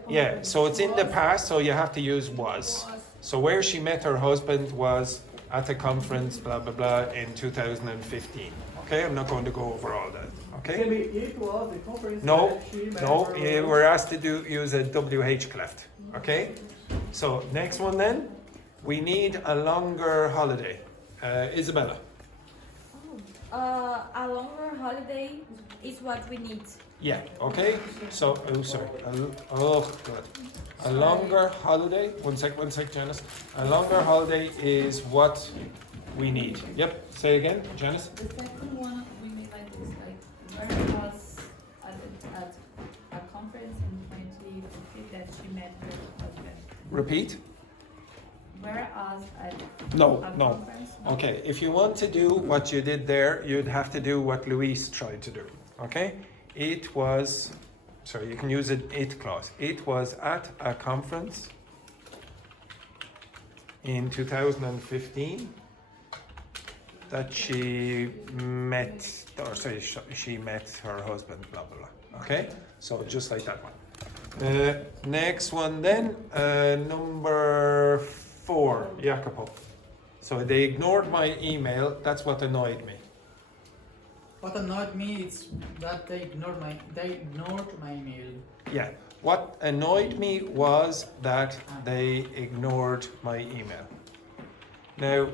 Yeah, so it's in the past, so you have to use was. So where she met her husband was at a conference, blah, blah, blah, in 2015. Okay, I'm not going to go over all that. Okay? It was the conference No, that she met no, her- you were asked to use a WH cleft. Okay? So next one then, we need a longer holiday. Isabella. A longer holiday is what we need. Yeah. Okay. So sorry. God. A longer holiday. One sec, Janice. A longer holiday is what we need. Yep. Say again, Janice. The second one we mean like this, like where was at a conference in 2015 that she met her husband. Repeat. Whereas at No. a No. conference. Okay. If you want to do what you did there, you'd have to do what Louise tried to do. Okay. It was. Sorry, you can use it clause. It was at a conference in 2015 that she met, or sorry, she met her husband, blah, blah, blah. Okay? So just like that one. Next one then, number 4, Jacopo. So they ignored my email, that's what annoyed me. What annoyed me is that they ignored my email. Yeah. What annoyed me was that they ignored my email. Now,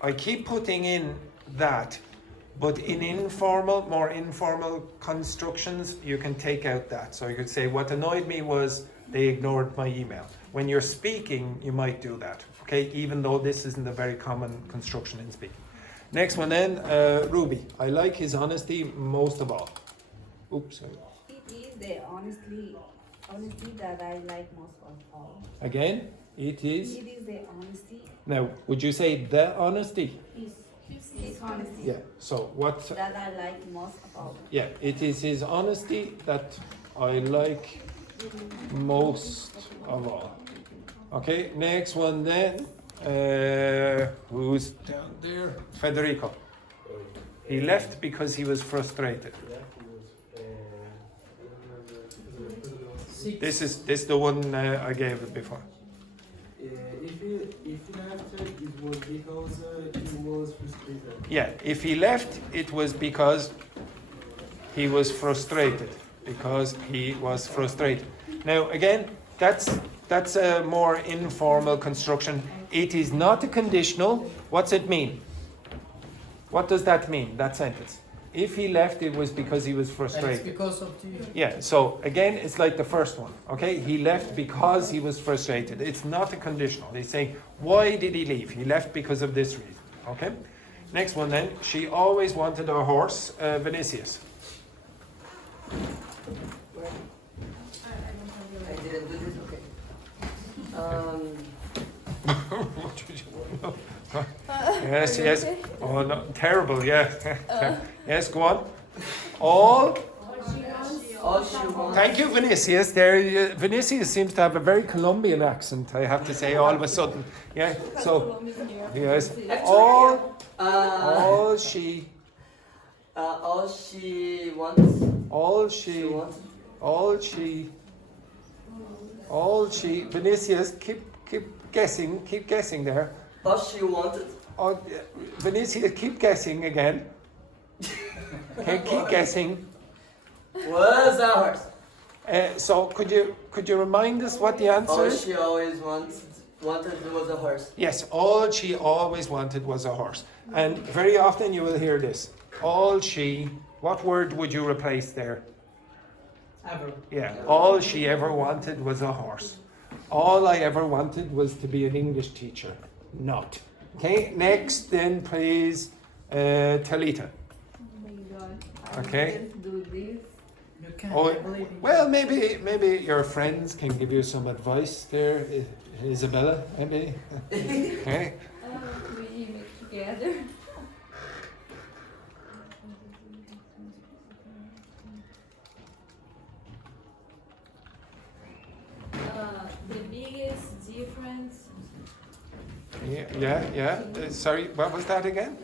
I keep putting in that, but in more informal constructions, you can take out that. So you could say, what annoyed me was they ignored my email. When you're speaking, you might do that, okay? Even though this isn't a very common construction in speaking. Next one then, Ruby. I like his honesty most of all. Oops, sorry. It is the honesty that I like most of all. Again, it is. It is the honesty. Now, would you say the honesty? His honesty. Yeah. So what? That I like most of all. Yeah, it is his honesty that I like most of all. Okay, next one then. Who's down there? Federico. He left because he was frustrated. This is the one I gave before. If he left, it was because he was frustrated. Yeah, if he left, it was because he was frustrated. Because he was frustrated. Now again, that's a more informal construction. It is not a conditional. What's it mean? What does that mean, that sentence? If he left, it was because he was frustrated. It's because of the... Yeah, so again, it's like the first one, okay? He left because he was frustrated. It's not a conditional. He's saying, why did he leave? He left because of this reason, okay? Next one then, she always wanted a horse, Vinicius. I didn't do this, okay. What did you want? Yes, yes. Oh, no, terrible, yeah. Yes, go on. All she wants. Thank you, Vinicius. There, Vinicius seems to have a very Colombian accent, I have to say, all of a sudden. Yeah, so, yes. All she wants. All she, Vinicius, keep guessing there. All she wanted. Oh, Vinicius, keep guessing again. Okay, keep guessing. Was a horse. So could you remind us what the answer All is? she always wanted was a horse. Yes, all she always wanted was a horse. And very often you will hear this. All she, what word would you replace there? Ever. Yeah, all she ever wanted was a horse. All I ever wanted was to be an English teacher. Not. Okay, next then please, Talita. Oh my God. Okay. I can't do this. You can't Oh, believe it. well, maybe your friends can give you some advice there, Isabella, maybe. Okay. We make together. The biggest difference. Yeah. Sorry, what was that again?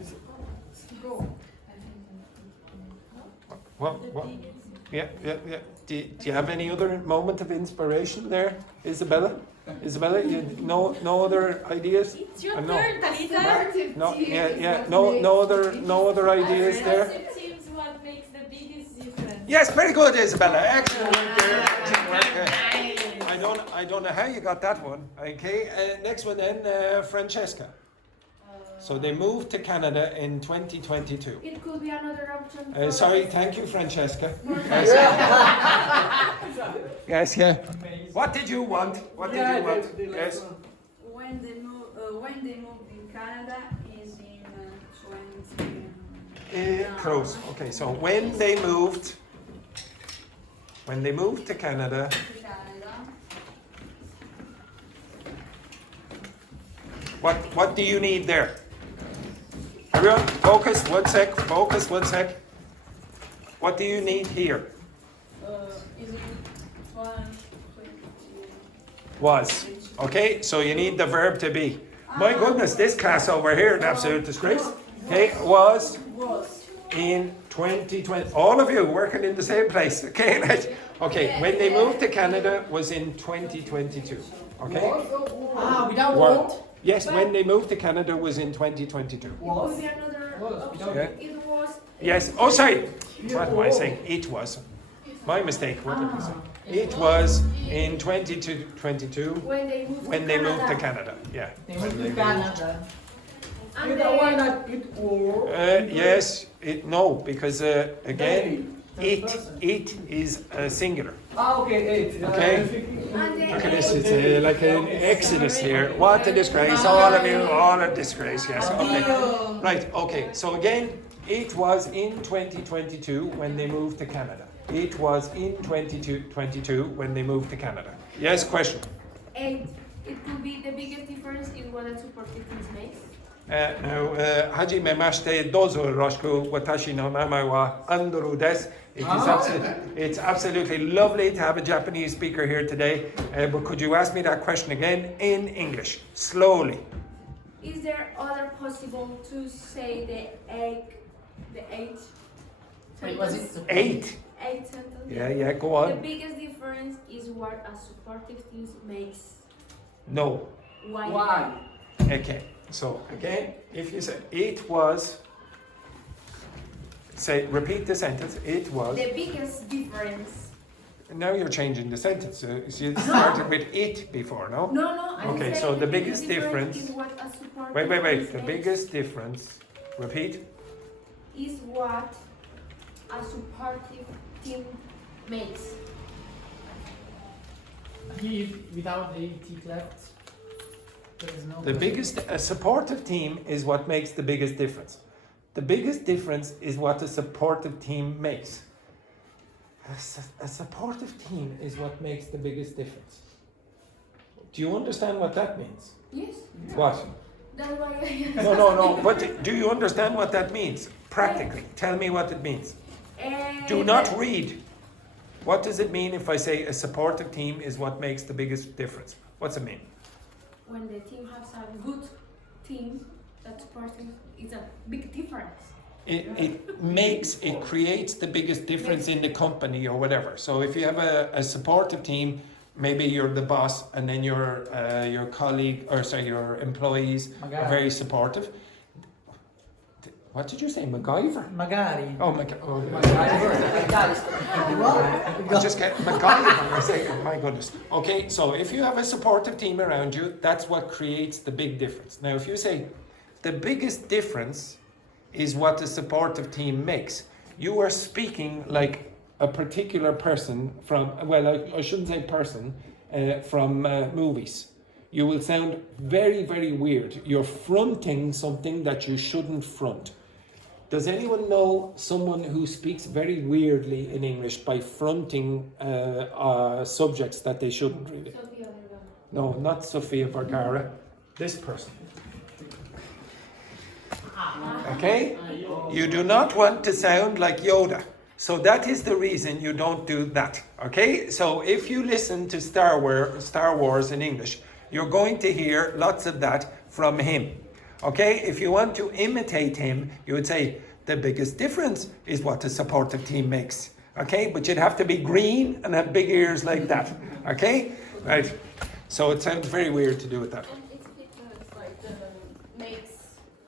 What? Yeah. Do you have any other moment of inspiration there, Isabella? Isabella, no other ideas? It's your No. turn, Talita. No, yeah. No other ideas there. Seems what makes the biggest difference. Yes, very good, Isabella. Excellent work there. Excellent work there. I don't know how you got that one. Okay, next one then, Francesca. So they moved to Canada in 2022. It could be another option. Sorry, thank you, Francesca. Yes. Yes, yeah. What did you want? What did you want? Yes. When they moved in Canada is in 20. Close. Okay, so when they moved to Canada. What do you need there? Everyone, focus 1 sec. Focus 1 sec. What do you need here? Is it Was. Okay, so you need the verb to be. My goodness, this class over here, an absolute disgrace. Okay, was in 2020. All of you working in the same place. Okay, right. Okay, when they moved to Canada was in 2022. Okay? Without Were. what? Yes, when they moved to Canada was in 2022. It could be another option. Yeah. It was. Yes. Oh, sorry. What am I saying? It was. My mistake. What did I say? It was in 2022 When they moved to Canada. Yeah. They moved to Canada. And Why not it or? Yes. No, because again, it is singular. Okay, 8. Okay. Look at this. It's like an exodus here. What a disgrace! All of you, all a disgrace. Yes. Okay. Right. Okay. So again, it was in 2022 when they moved to Canada. It was in 2022 when they moved to Canada. Yes, question. 8. It could be the biggest difference in what a supportive team makes. Now, hajime mashite dozo rosku watashi no namae wa Andrew des. It's absolutely lovely to have a Japanese speaker here today. But could you ask me that question again in English, slowly? Is there other possible to say the 8? Wait, was it 8? 8 sentence. Yeah, go The on. biggest difference is what a supportive team makes. No. Why? Okay. So again, if you say it was, repeat the sentence. It was. The biggest difference. Now you're changing the sentence. So you started with it before, no? No. I'm Okay, saying so the biggest difference. is what a supportive Wait. team The makes. biggest difference. Repeat. Is what a supportive team makes. Without the T cleft, there is no. A supportive team is what makes the biggest difference. The biggest difference is what a supportive team makes. A supportive team is what makes the biggest difference. Do you understand what that means? Yes. What? That's why I No. But do you understand what that means? Practically. Tell me what it means. Do not read. What does it mean if I say a supportive team is what makes the biggest difference? What's it mean? When the team has a good team, that supporting is a big difference. It creates the biggest difference in the company or whatever. So if you have a supportive team, maybe you're the boss and then your colleague, your employees are very supportive. What did you say, MacGyver? Magari. Oh, MacGyver. I just get MacGyver. I say, oh, my goodness. Okay, so if you have a supportive team around you, that's what creates the big difference. Now, if you say the biggest difference is what a supportive team makes, you are speaking like a particular person from, I shouldn't say person, from movies. You will sound very, very weird. You're fronting something that you shouldn't front. Does anyone know someone who speaks very weirdly in English by fronting subjects that they shouldn't really? No, not Sofia Vergara. This person. Okay? You do not want to sound like Yoda. So that is the reason you don't do that. Okay? So if you listen to Star Wars in English, you're going to hear lots of that from him. Okay? If you want to imitate him, you would say, the biggest difference is what a supportive team makes. Okay? But you'd have to be green and have big ears like that. Okay? Right. So it sounds very weird to do it that way. And it's because like the makes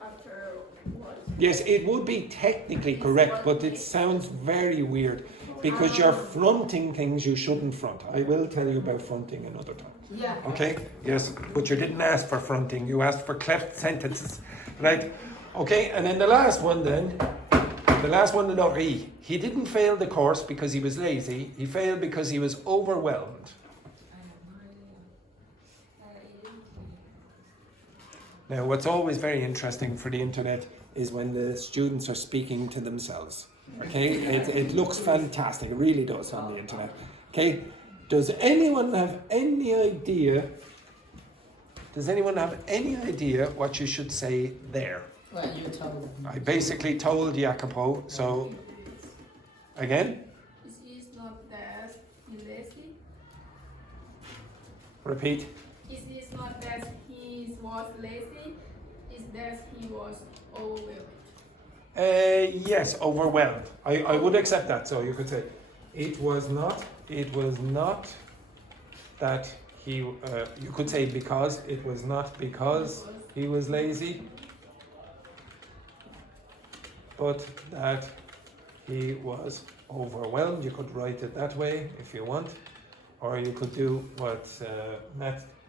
after what? Yes, it would be technically correct, but it sounds very weird. because you're fronting things you shouldn't front. I will tell you about fronting another time. Yeah. Okay? Yes, but you didn't ask for fronting, you asked for cleft sentences. Right? Okay, and then the last one, the Laurie. He didn't fail the course because he was lazy, he failed because he was overwhelmed. Now, what's always very interesting for the internet is when the students are speaking to themselves. Okay, it looks fantastic, it really does on the internet. Okay, does anyone have any idea? Does anyone have any idea what you should say there? Well, you tell them. I basically told Jacopo, so again, It is not that he lazy. repeat. It is not that he was lazy. It's that he was overwhelmed. Yes, overwhelmed. I would accept that. So you could say, it was not that he, you could say because, it was not because he was lazy, but that he was overwhelmed. You could write it that way if you want. Or you could do what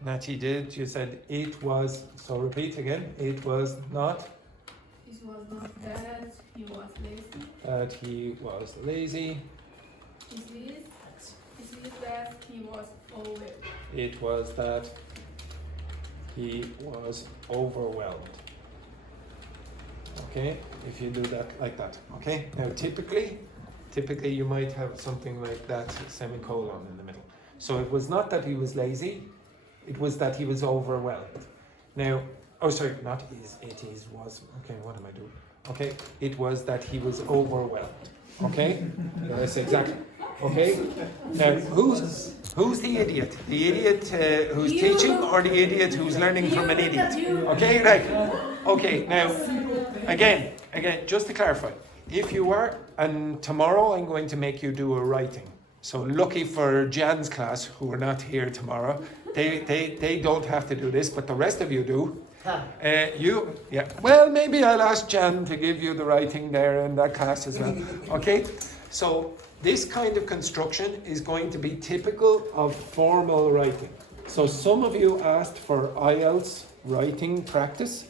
Natty did. You said it was, so repeat again, it was not It was not that he was lazy. that he was lazy. It is that he was overwhelmed. It was that he was overwhelmed. Okay, if you do that like that. Okay, now typically you might have something like that semicolon in the middle. So it was not that he was lazy, it was that he was overwhelmed. Now, oh sorry, not is, it is, was. Okay, what am I doing? Okay, it was that he was overwhelmed. Okay, yes, exactly. Okay, now who's the idiot? The idiot who's teaching, or the idiot who's learning from an idiot? Okay, right. Okay, now again, just to clarify, if you were, and tomorrow I'm going to make you do a writing. So lucky for Jan's class, who are not here tomorrow, they don't have to do this, but the rest of you do. Yeah. Well, maybe I'll ask Jan to give you the writing there in that class as well. Okay. So this kind of construction is going to be typical of formal writing. So some of you asked for IELTS writing practice.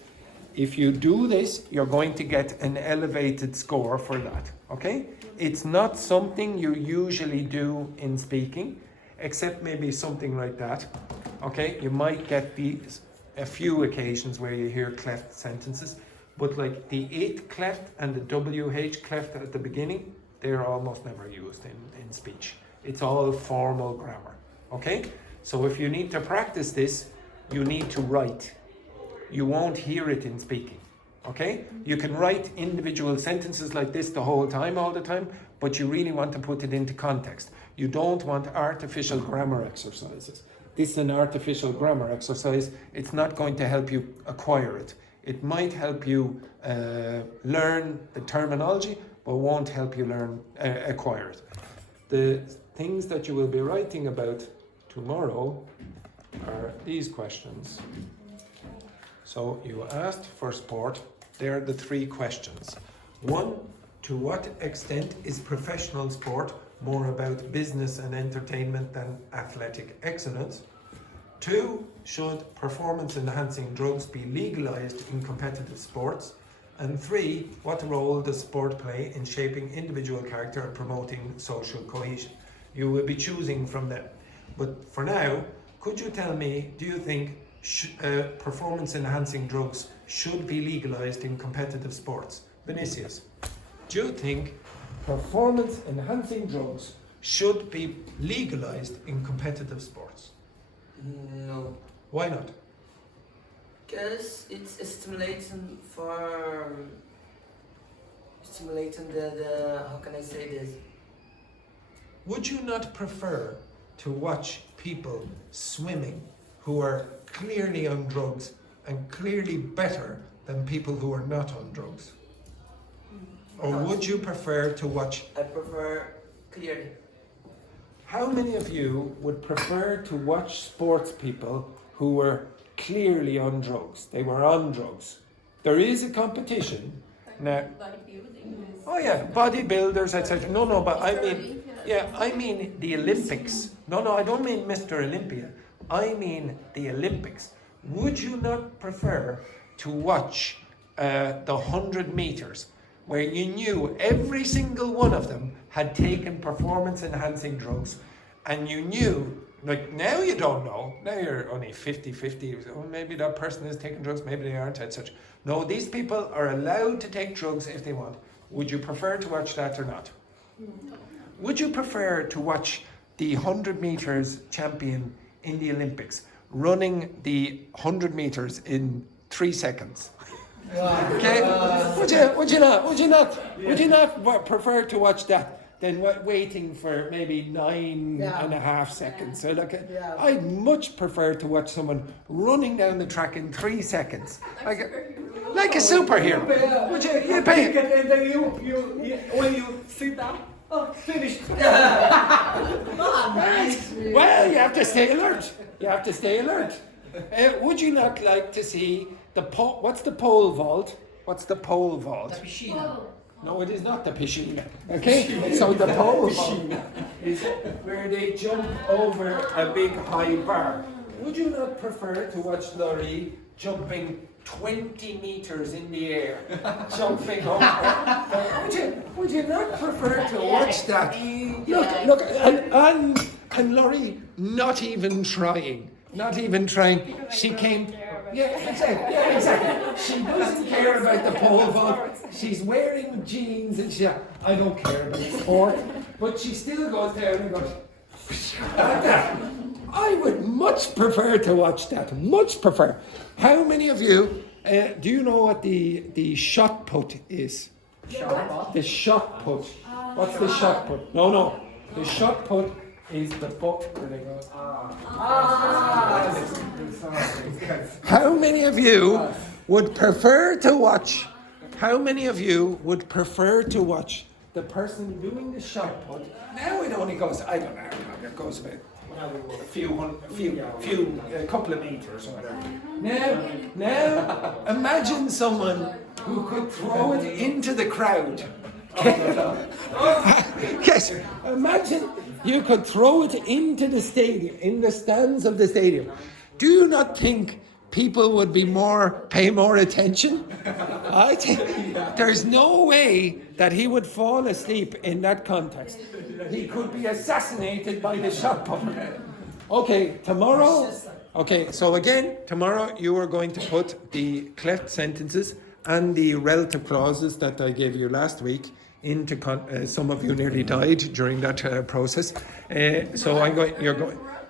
If you do this, you're going to get an elevated score for that. Okay? It's not something you usually do in speaking, except maybe something like that. Okay? You might get a few occasions where you hear cleft sentences, but like the it cleft and the WH cleft at the beginning, they're almost never used in speech. It's all formal grammar. Okay? So if you need to practice this, you need to write. You won't hear it in speaking. Okay? You can write individual sentences like this the whole time, all the time, but you really want to put it into context. You don't want artificial grammar exercises. This is an artificial grammar exercise. It's not going to help you acquire it. It might help you learn the terminology, but won't help you acquire it. The things that you will be writing about tomorrow are these questions. So you asked for sport. There are the three questions. 1, to what extent is professional sport more about business and entertainment than athletic excellence? 2, should performance-enhancing drugs be legalized in competitive sports? And 3, what role does sport play in shaping individual character and promoting social cohesion? You will be choosing from them. But for now, could you tell me, do you think performance-enhancing drugs should be legalized in competitive sports? Vinicius, do you think performance-enhancing drugs should be legalized in competitive sports? No. Why not? Because it's stimulating the how can I say this? Would you not prefer to watch people swimming who are clearly on drugs and clearly better than people who are not on drugs? Or would you prefer to watch? I prefer clearly. How many of you would prefer to watch sports people who were clearly on drugs? They were on drugs. There is a competition now. Bodybuilding. Oh yeah, bodybuilders, etc. No, but I mean, Yeah, I mean the Olympics. No, I don't mean Mr. Olympia. I mean the Olympics. Would you not prefer to watch the 100 meters where you knew every single one of them had taken performance-enhancing drugs, and you knew, like now you don't know, now you're only 50-50, oh, maybe that person is taking drugs, maybe they aren't, as such. No, these people are allowed to take drugs if they want. Would you prefer to watch that or not? Would you prefer to watch the 100 meters champion in the Olympics running the 100 meters in 3 seconds? Okay? Would you not prefer to watch that than waiting for maybe 9.5 seconds? So I'd much prefer to watch someone running down the track in 3 seconds, like a superhero. Would you? You pay it. And then you when you sit down, finished. Well, you have to stay alert. Would you not like to see what's the pole vault? What's the pole vault? No, it is not the piscina. Okay? So the pole vault is where they jump over a big high bar. Would you not prefer to watch Laurie jumping 20 meters in the air, jumping over? Would you not prefer to watch that? Look, and Laurie not even trying. She came. Yeah, exactly. She doesn't care about the pole vault. She's wearing jeans and I don't care about sport, but she still goes down and goes like that. I would much prefer to watch that. Much prefer. How many of you do you know what the shot put is? The shot put. What's the shot put? No. The shot put is the book where they go. How many of you would prefer to watch? How many of you would prefer to watch the person doing the shot put? Now it only goes, I don't know, it goes about a couple of meters or whatever. Now, imagine someone who could throw it into the crowd. Yes, imagine you could throw it into the stadium, in the stands of the stadium. Do you not think people would pay more attention? I think there's no way that he would fall asleep in that context. He could be assassinated by the shot putter. Okay, tomorrow you are going to put the cleft sentences and the relative clauses that I gave you last week into some of you nearly died during that process.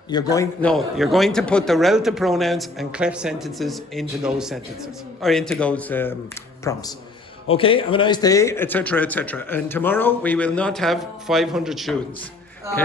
You're going to put the relative pronouns and cleft sentences into those sentences or into those prompts. Okay, have a nice day, etc., etc. And tomorrow we will not have 500 students. Okay.